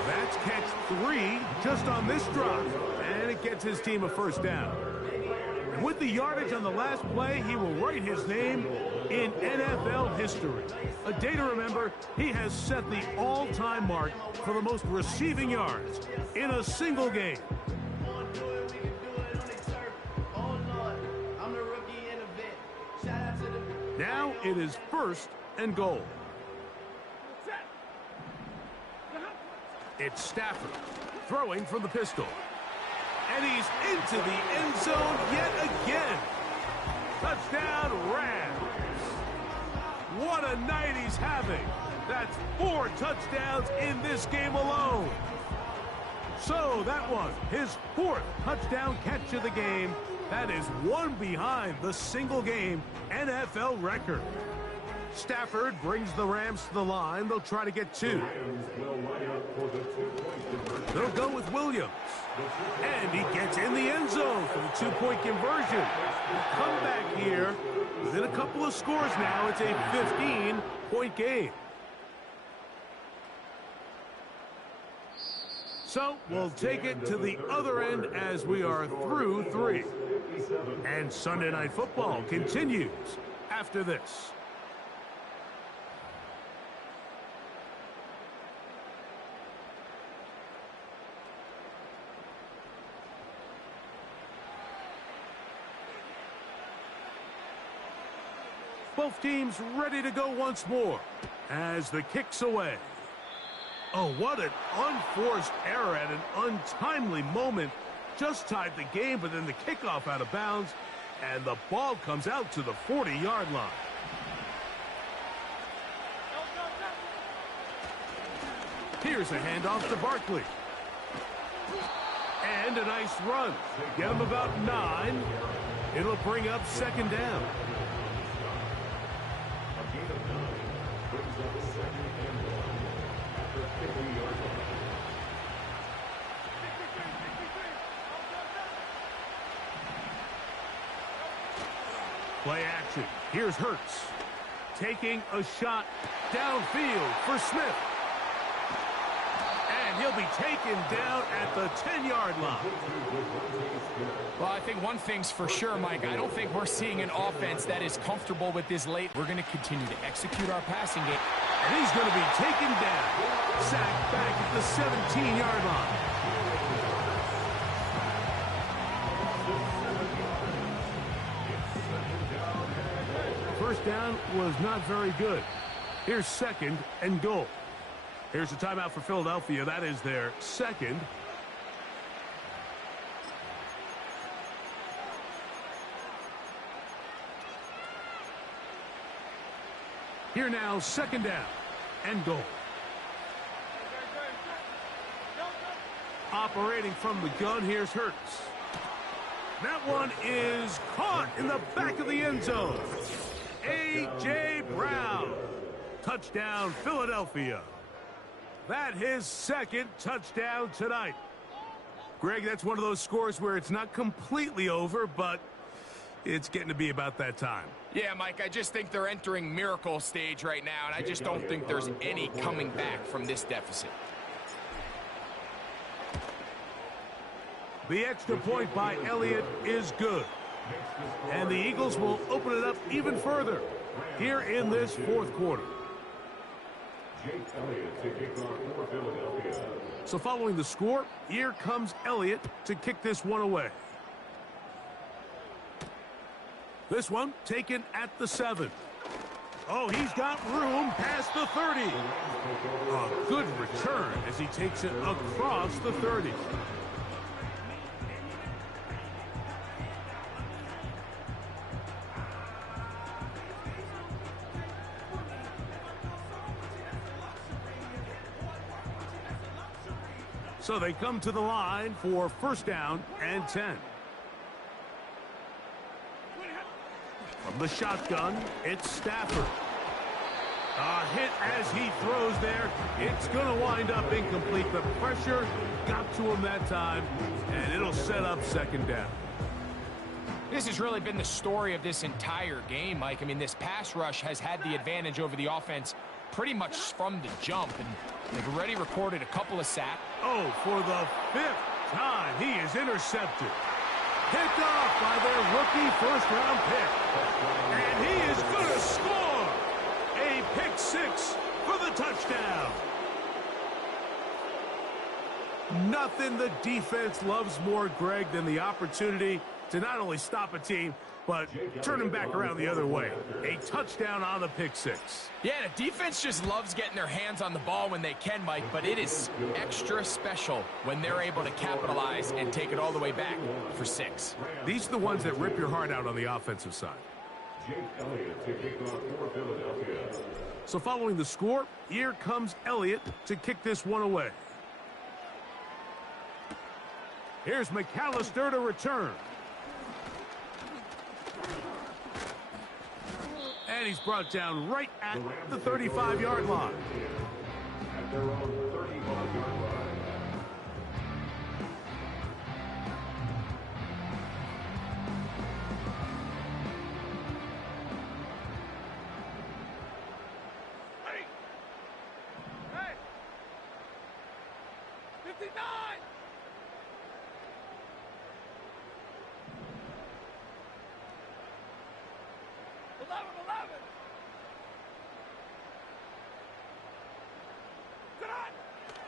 That's catch 3 just on this drive, and it gets his team a first down. And with the yardage on the last play, he will write his name in NFL history. A day to remember, he has set the all-time mark for the most receiving yards in a single game. Now it is first and goal. It's Stafford throwing from the pistol. And he's into the end zone yet again. Touchdown, Rams. What a night he's having. That's 4 touchdowns in this game alone. So that was his 4th touchdown catch of the game. That is one behind the single-game NFL record. Stafford brings the Rams to the line. They'll try to get 2. They'll go with Williams. And he gets in the end zone for the 2-point conversion. Come back here. Within a couple of scores now, it's a 15-point game. So we'll take it to the other end as we are through 3. And Sunday Night Football continues after this. Both teams ready to go once more as the kick's away. Oh, what an unforced error at an untimely moment. Just tied the game, but then the kickoff out of bounds, and the ball comes out to the 40-yard line. Here's a handoff to Barkley. And a nice run. Get him about 9. It'll bring up second down. Play action. Here's Hurts. Taking a shot downfield for Smith. And he'll be taken down at the 10-yard line. Well, I think one thing's for sure, Mike. I don't think we're seeing an offense that is comfortable with this late. We're going to continue to execute our passing game. And he's going to be taken down. Sacked back at the 17-yard line. First down was not very good. Here's second and goal. Here's a timeout for Philadelphia. That is their second. Here now, second down and goal. Operating from the gun, here's Hurts. That one is caught in the back of the end zone. A.J. Brown. Touchdown, Philadelphia. That his second touchdown tonight. Greg, that's one of those scores where it's not completely over, but it's getting to be about that time. Yeah, Mike, I just think they're entering miracle stage right now, and I just don't think there's any coming back from this deficit. The extra point by Elliott is good. And the Eagles will open it up even further here in this fourth quarter. So following the score, here comes Elliott to kick this one away. This one taken at the 7. Oh, he's got room past the 30. A good return as he takes it across the 30. So they come to the line for first down and 10. From the shotgun, it's Stafford. A hit as he throws there. It's going to wind up incomplete. The pressure got to him that time, and it'll set up second down. This has really been the story of this entire game, Mike. I mean, this pass rush has had the advantage over the offense pretty much from the jump, and they've already recorded a couple of sacks. Oh, for the 5th time, he is intercepted. Picked off by their rookie first-round pick. And he is going to score a pick 6 for the touchdown. Nothing the defense loves more, Greg, than the opportunity to not only stop a team, but turn them back around the other way. A touchdown on the pick 6. Yeah, the defense just loves getting their hands on the ball when they can, Mike, but it is extra special when they're able to capitalize and take it all the way back for 6. These are the ones that rip your heart out on the offensive side. So following the score, here comes Elliott to kick this one away. Here's McAllister to return. And he's brought down right at the 35-yard line. At their own 35-yard line. Hey! 59!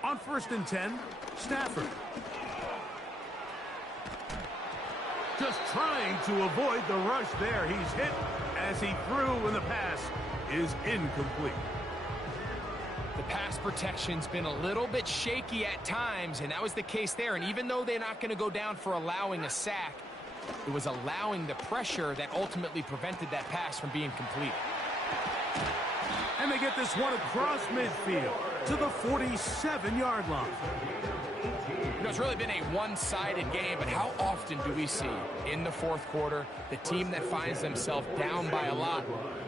On first and 10, Stafford. Just trying to avoid the rush there. He's hit as he threw when the pass is incomplete. The pass protection's been a little bit shaky at times, and that was the case there. And even though they're not going to go down for allowing a sack, it was allowing the pressure that ultimately prevented that pass from being complete. And they get this one across midfield to the 47-yard line. You know, it's really been a one-sided game, but how often do we see in the fourth quarter the team that finds themselves down by a lot,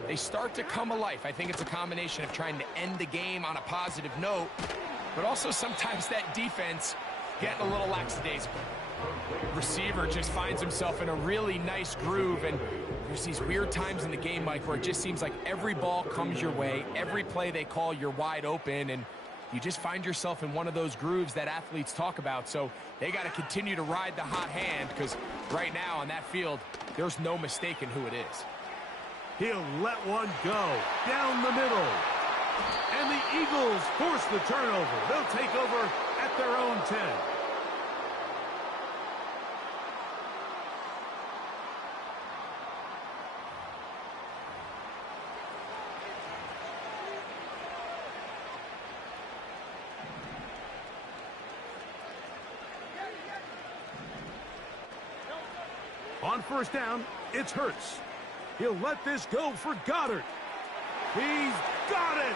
they start to come alive? I think it's a combination of trying to end the game on a positive note, but also sometimes that defense getting a little lackadaisical. Receiver just finds himself in a really nice groove, and there's these weird times in the game, Mike, where it just seems like every ball comes your way, every play they call, you're wide open, and you just find yourself in one of those grooves that athletes talk about. So they got to continue to ride the hot hand, because right now on that field, there's no mistaking who it is. He'll let one go down the middle. And the Eagles force the turnover. They'll take over at their own 10. On first down, it's Hurts. He'll let this go for Goddard. He's got it!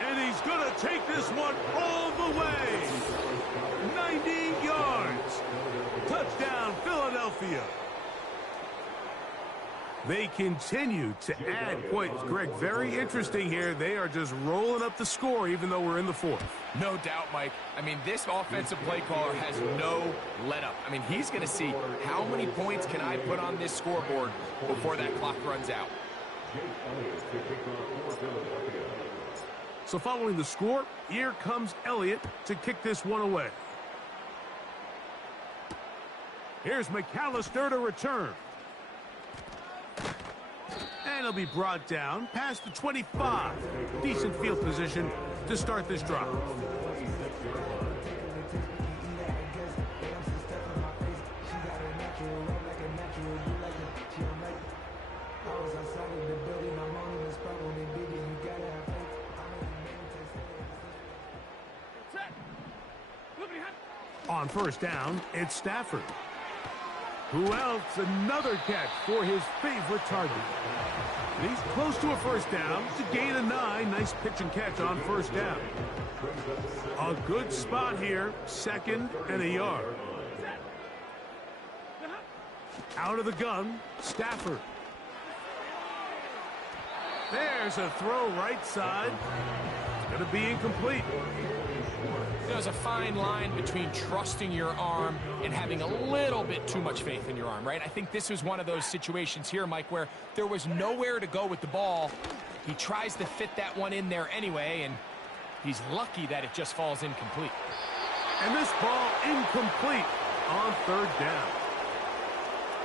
And he's going to take this one all the way. 90 yards. Touchdown, Philadelphia. They continue to add points. Greg, very interesting here. They are just rolling up the score even though we're in the fourth. No doubt, Mike. I mean, this offensive play caller has no let-up. I mean, he's going to see how many points can I put on this scoreboard before that clock runs out. So following the score, here comes Elliott to kick this one away. Here's McAllister to return. And he'll be brought down past the 25. Decent field position to start this drive. On first down, it's Stafford. Who else? Another catch for his favorite target. And he's close to a first down. It's a gain of 9. Nice pitch and catch on first down. A good spot here. 2nd and a yard. Out of the gun, Stafford. There's a throw right side. It's going to be incomplete. There's a fine line between trusting your arm and having a little bit too much faith in your arm, right? I think this was one of those situations here, Mike, where there was nowhere to go with the ball. He tries to fit that one in there anyway, and he's lucky that it just falls incomplete. And this ball incomplete on third down.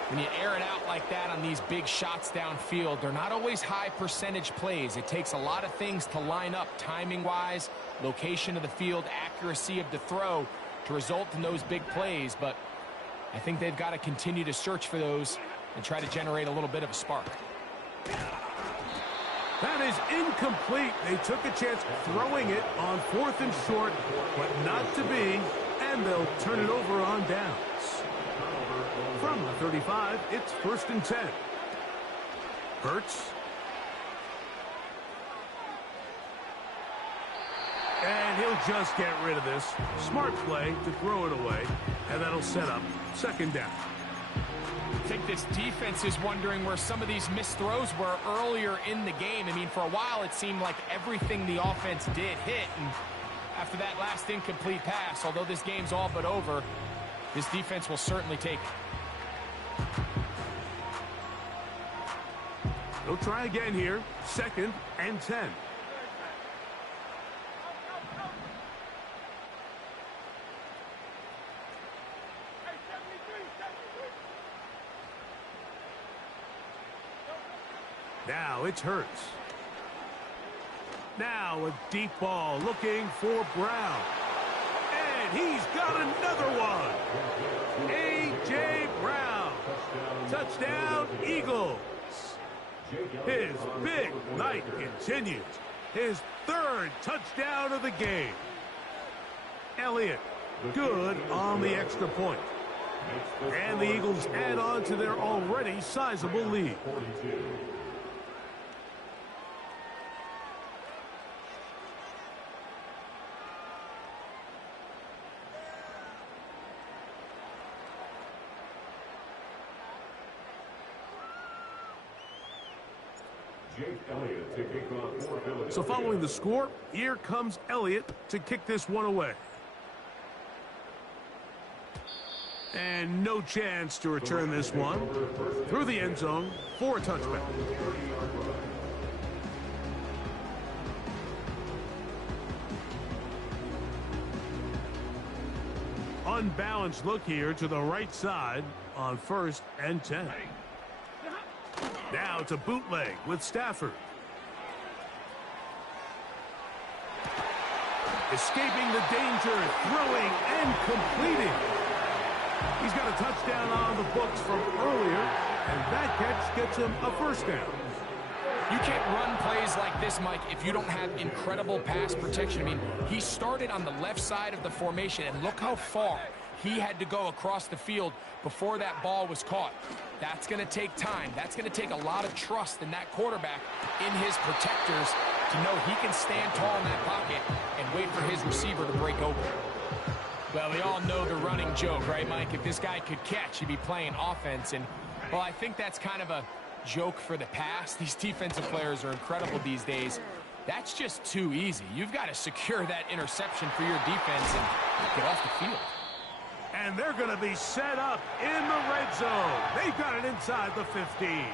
When you air it out like that on these big shots downfield, they're not always high percentage plays. It takes a lot of things to line up timing-wise, location of the field, accuracy of the throw to result in those big plays. But I think they've got to continue to search for those and try to generate a little bit of a spark. That is incomplete. They took a chance throwing it on 4th and short, but not to be, and they'll turn it over on downs. From the 35, it's 1st and 10. Hurts. And he'll just get rid of this. Smart play to throw it away, and that'll set up 2nd down. I think this defense is wondering where some of these missed throws were earlier in the game. I mean, for a while, it seemed like everything the offense did hit, and after that last incomplete pass, although this game's all but over, this defense will certainly take it. They'll try again here. 2nd and 10. Now it's Hurts. Now a deep ball looking for Brown. And he's got another one. A.J. Brown. Touchdown, Eagles. His big night continues. His 3rd touchdown of the game. Elliott, good on the extra point. And the Eagles add on to their already sizable lead. So following the score, here comes Elliott to kick this one away. And no chance to return this one through the end zone for a touchback. Unbalanced look here to the right side on 1st and 10. Now to bootleg with Stafford. Escaping the danger, throwing and completing. He's got a touchdown on the books from earlier, and that catch gets him a 1st down. You can't run plays like this, Mike, if you don't have incredible pass protection. I mean, he started on the left side of the formation, and look how far he had to go across the field before that ball was caught. That's going to take time. That's going to take a lot of trust in that quarterback, in his protectors, to know he can stand tall in that pocket and wait for his receiver to break open. Well, we all know the running joke, right, Mike? If this guy could catch, he'd be playing offense. And, well, I think that's kind of a joke for the past. These defensive players are incredible these days. That's just too easy. You've got to secure that interception for your defense and get off the field. And they're going to be set up in the red zone. They've got it inside the 15.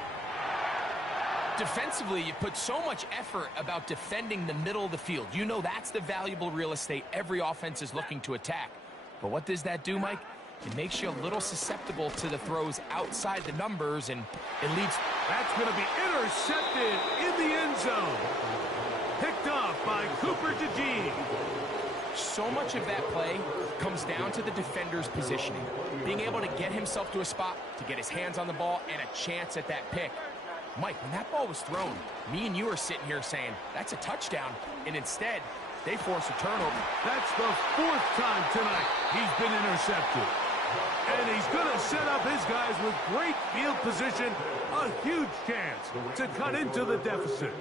Defensively, you put so much effort about defending the middle of the field. You know that's the valuable real estate every offense is looking to attack. But what does that do, Mike? It makes you a little susceptible to the throws outside the numbers, and it leads. That's going to be intercepted in the end zone. Picked off by Cooper DeJean. So much of that play comes down to the defender's positioning, being able to get himself to a spot, to get his hands on the ball, and a chance at that pick. Mike, when that ball was thrown, me and you are sitting here saying, that's a touchdown, and instead, they force a turnover. That's the 4th time tonight he's been intercepted. And he's going to set up his guys with great field position, a huge chance to cut into the deficit.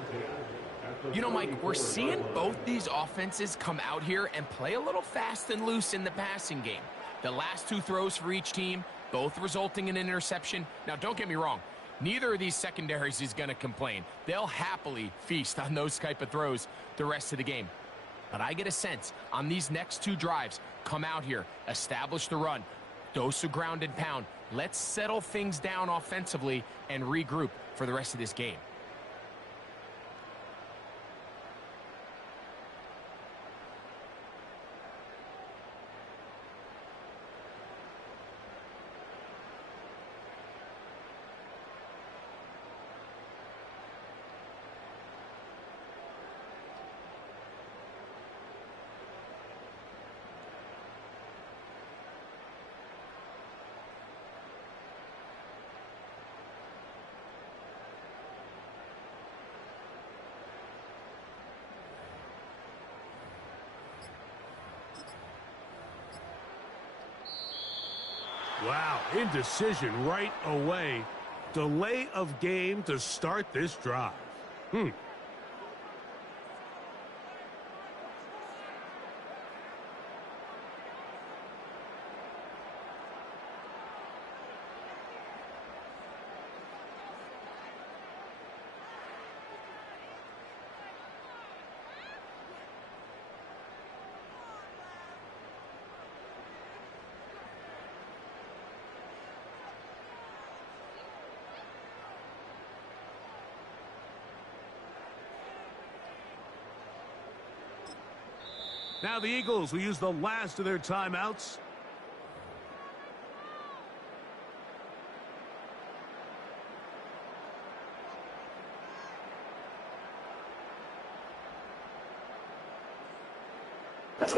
You know, Mike, we're seeing both these offenses come out here and play a little fast and loose in the passing game. The last 2 throws for each team, both resulting in an interception. Now, don't get me wrong. Neither of these secondaries is going to complain. They'll happily feast on those type of throws the rest of the game. But I get a sense on these next 2 drives, come out here, establish the run, dose of ground and pound. Let's settle things down offensively and regroup for the rest of this game. Wow, indecision right away. Delay of game to start this drive. Now the Eagles will use the last of their timeouts.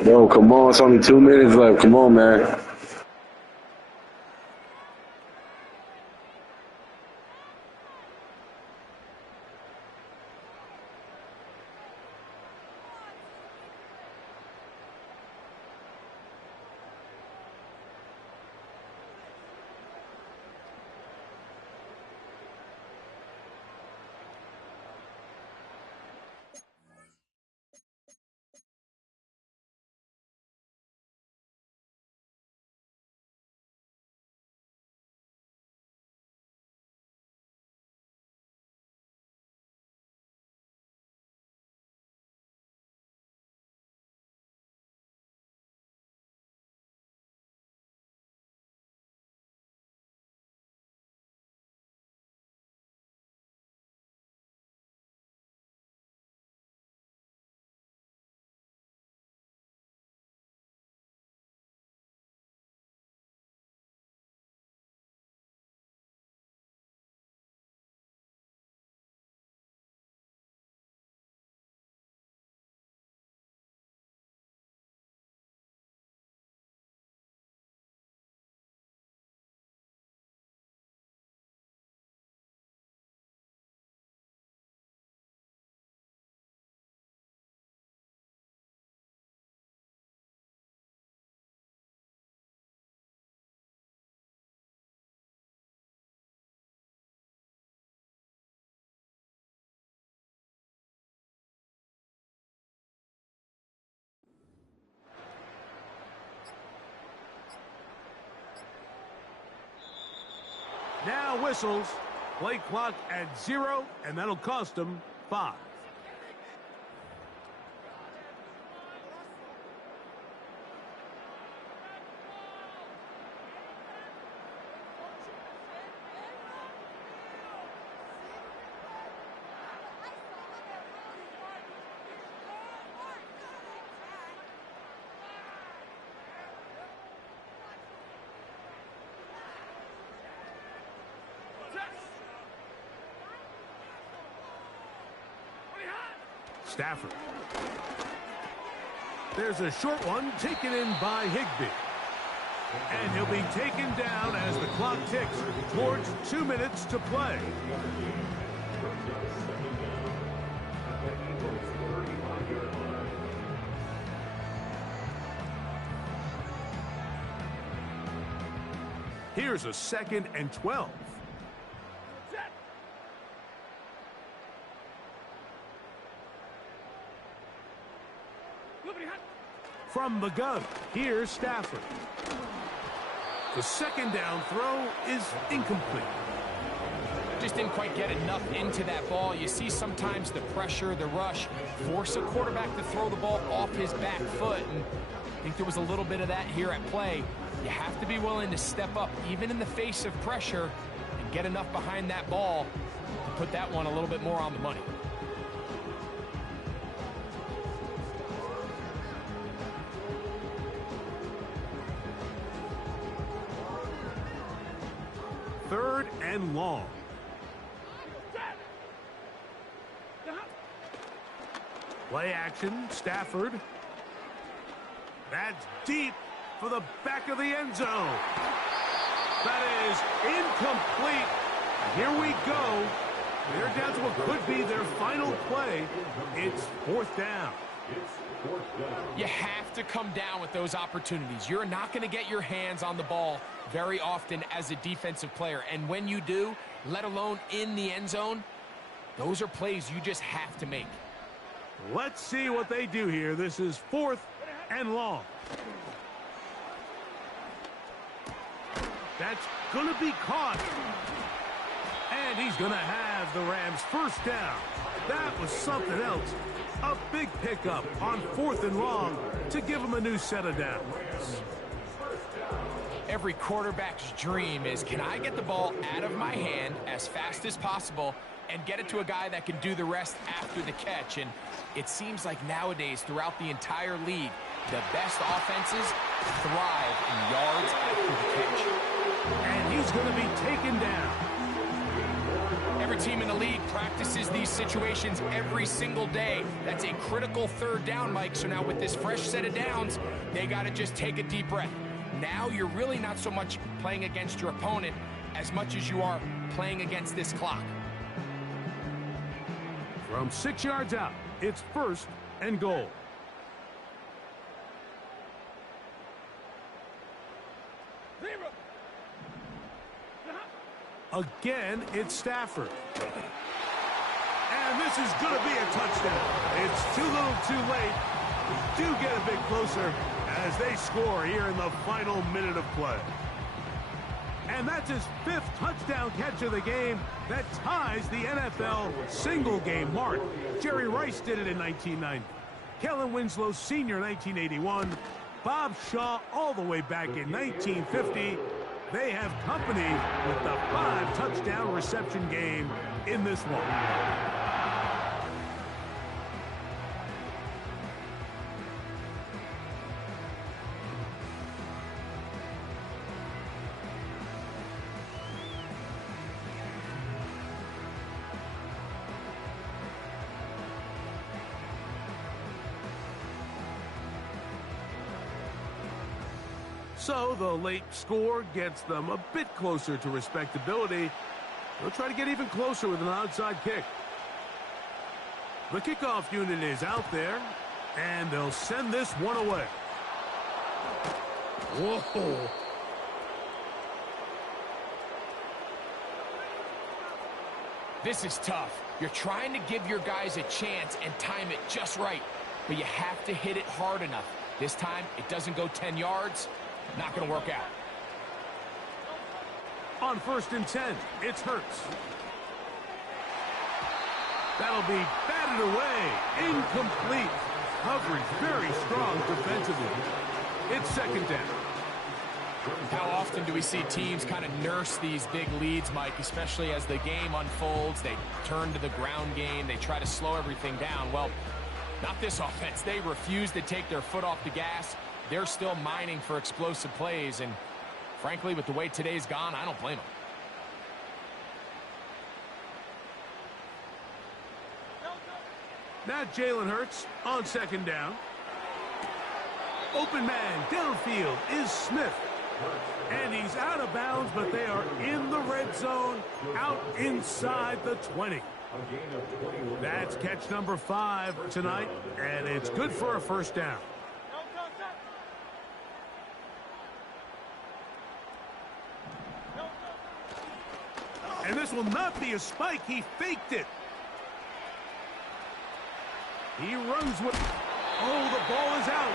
Yo, come on. It's only 2 minutes left. Come on, man. Now whistles. Play clock at 0, and that'll cost them 5. Stafford. There's a short one taken in by Higbee. And he'll be taken down as the clock ticks towards 2 minutes to play. Here's a 2nd and 12. From the gun, here's Stafford. The 2nd down throw is incomplete. Just didn't quite get enough into that ball. You see sometimes the pressure, the rush, force a quarterback to throw the ball off his back foot. And I think there was a little bit of that here at play. You have to be willing to step up, even in the face of pressure, and get enough behind that ball to put that one a little bit more on the money. Third and long. Play action, Stafford. That's deep for the back of the end zone. That is incomplete. Here we go. They're down to what could be their final play. It's 4th down. You have to come down with those opportunities. You're not going to get your hands on the ball very often as a defensive player. And when you do, let alone in the end zone, those are plays you just have to make. Let's see what they do here. This is 4th and long. That's going to be caught. And he's going to have the Rams first down. That was something else. A big pickup on 4th and long to give him a new set of downs. Every quarterback's dream is, can I get the ball out of my hand as fast as possible and get it to a guy that can do the rest after the catch? And it seems like nowadays, throughout the entire league, the best offenses thrive in yards after the catch. And he's going to be taken down. Every team in the league practices these situations every single day. That's a critical 3rd down, Mike. So now with this fresh set of downs, they got to just take a deep breath. Now you're really not so much playing against your opponent as much as you are playing against this clock. From 6 yards out, it's 1st and goal. Again, it's Stafford. And this is going to be a touchdown. It's too little too late. We do get a bit closer as they score here in the final minute of play. And that's his 5th touchdown catch of the game. That ties the NFL single-game mark. Jerry Rice did it in 1990. Kellen Winslow Sr. 1981. Bob Shaw all the way back in 1950. They have company with the 5-touchdown reception game in this one. So the late score gets them a bit closer to respectability. They'll try to get even closer with an outside kick. The kickoff unit is out there, and they'll send this one away. Whoa. This is tough. You're trying to give your guys a chance and time it just right, but you have to hit it hard enough. This time, it doesn't go 10 yards. Not going to work out. On 1st and 10, it's Hurts. That'll be batted away. Incomplete. Coverage very strong defensively. It's 2nd down. How often do we see teams kind of nurse these big leads, Mike, especially as the game unfolds? They turn to the ground game. They try to slow everything down. Well, not this offense. They refuse to take their foot off the gas. They're still mining for explosive plays, and frankly, with the way today's gone, I don't blame them. Now Jalen Hurts on second down. Open man downfield is Smith. And he's out of bounds, but they are in the red zone, out inside the 20. That's catch number 5 tonight, and it's good for a first down. And this will not be a spike. He faked it. He runs with... Oh, the ball is out.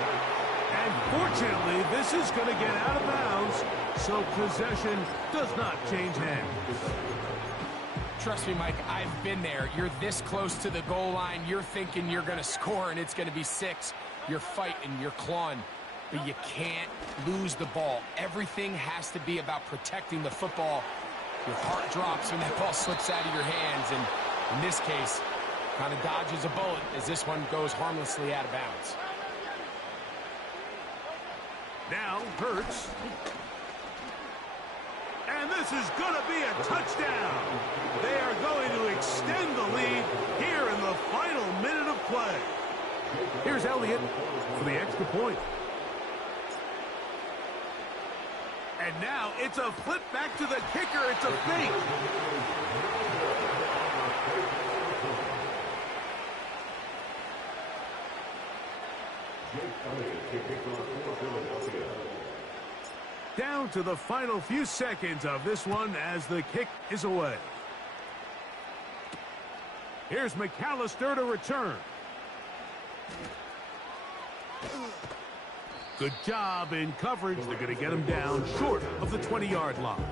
And fortunately, this is going to get out of bounds, so possession does not change hands. Trust me, Mike, I've been there. You're this close to the goal line. You're thinking you're going to score, and it's going to be 6. You're fighting, you're clawing, but you can't lose the ball. Everything has to be about protecting the football. Your heart drops when that ball slips out of your hands, and in this case, kind of dodges a bullet as this one goes harmlessly out of bounds. Now Hurts. And this is going to be a touchdown. They are going to extend the lead here in the final minute of play. Here's Elliott for the extra point. And now it's a flip back to the kicker. It's a fake. Down to the final few seconds of this one as the kick is away. Here's McAllister to return. Good job in coverage. They're going to get him down short of the 20-yard line.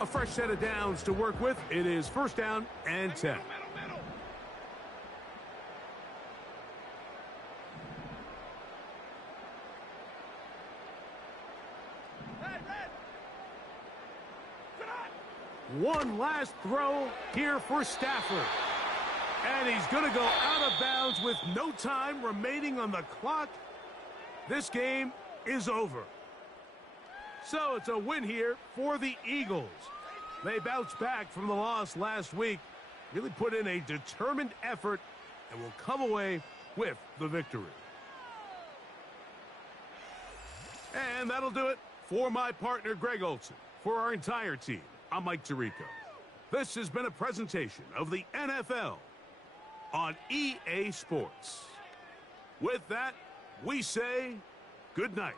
A fresh set of downs to work with. It is first down and 10. One last throw here for Stafford. And he's going to go out of bounds with no time remaining on the clock. This game is over. So it's a win here for the Eagles. They bounced back from the loss last week, really put in a determined effort, and will come away with the victory. And that'll do it for my partner, Greg Olson. For our entire team, I'm Mike Tirico. This has been a presentation of the NFL on EA Sports. With that, we say good night.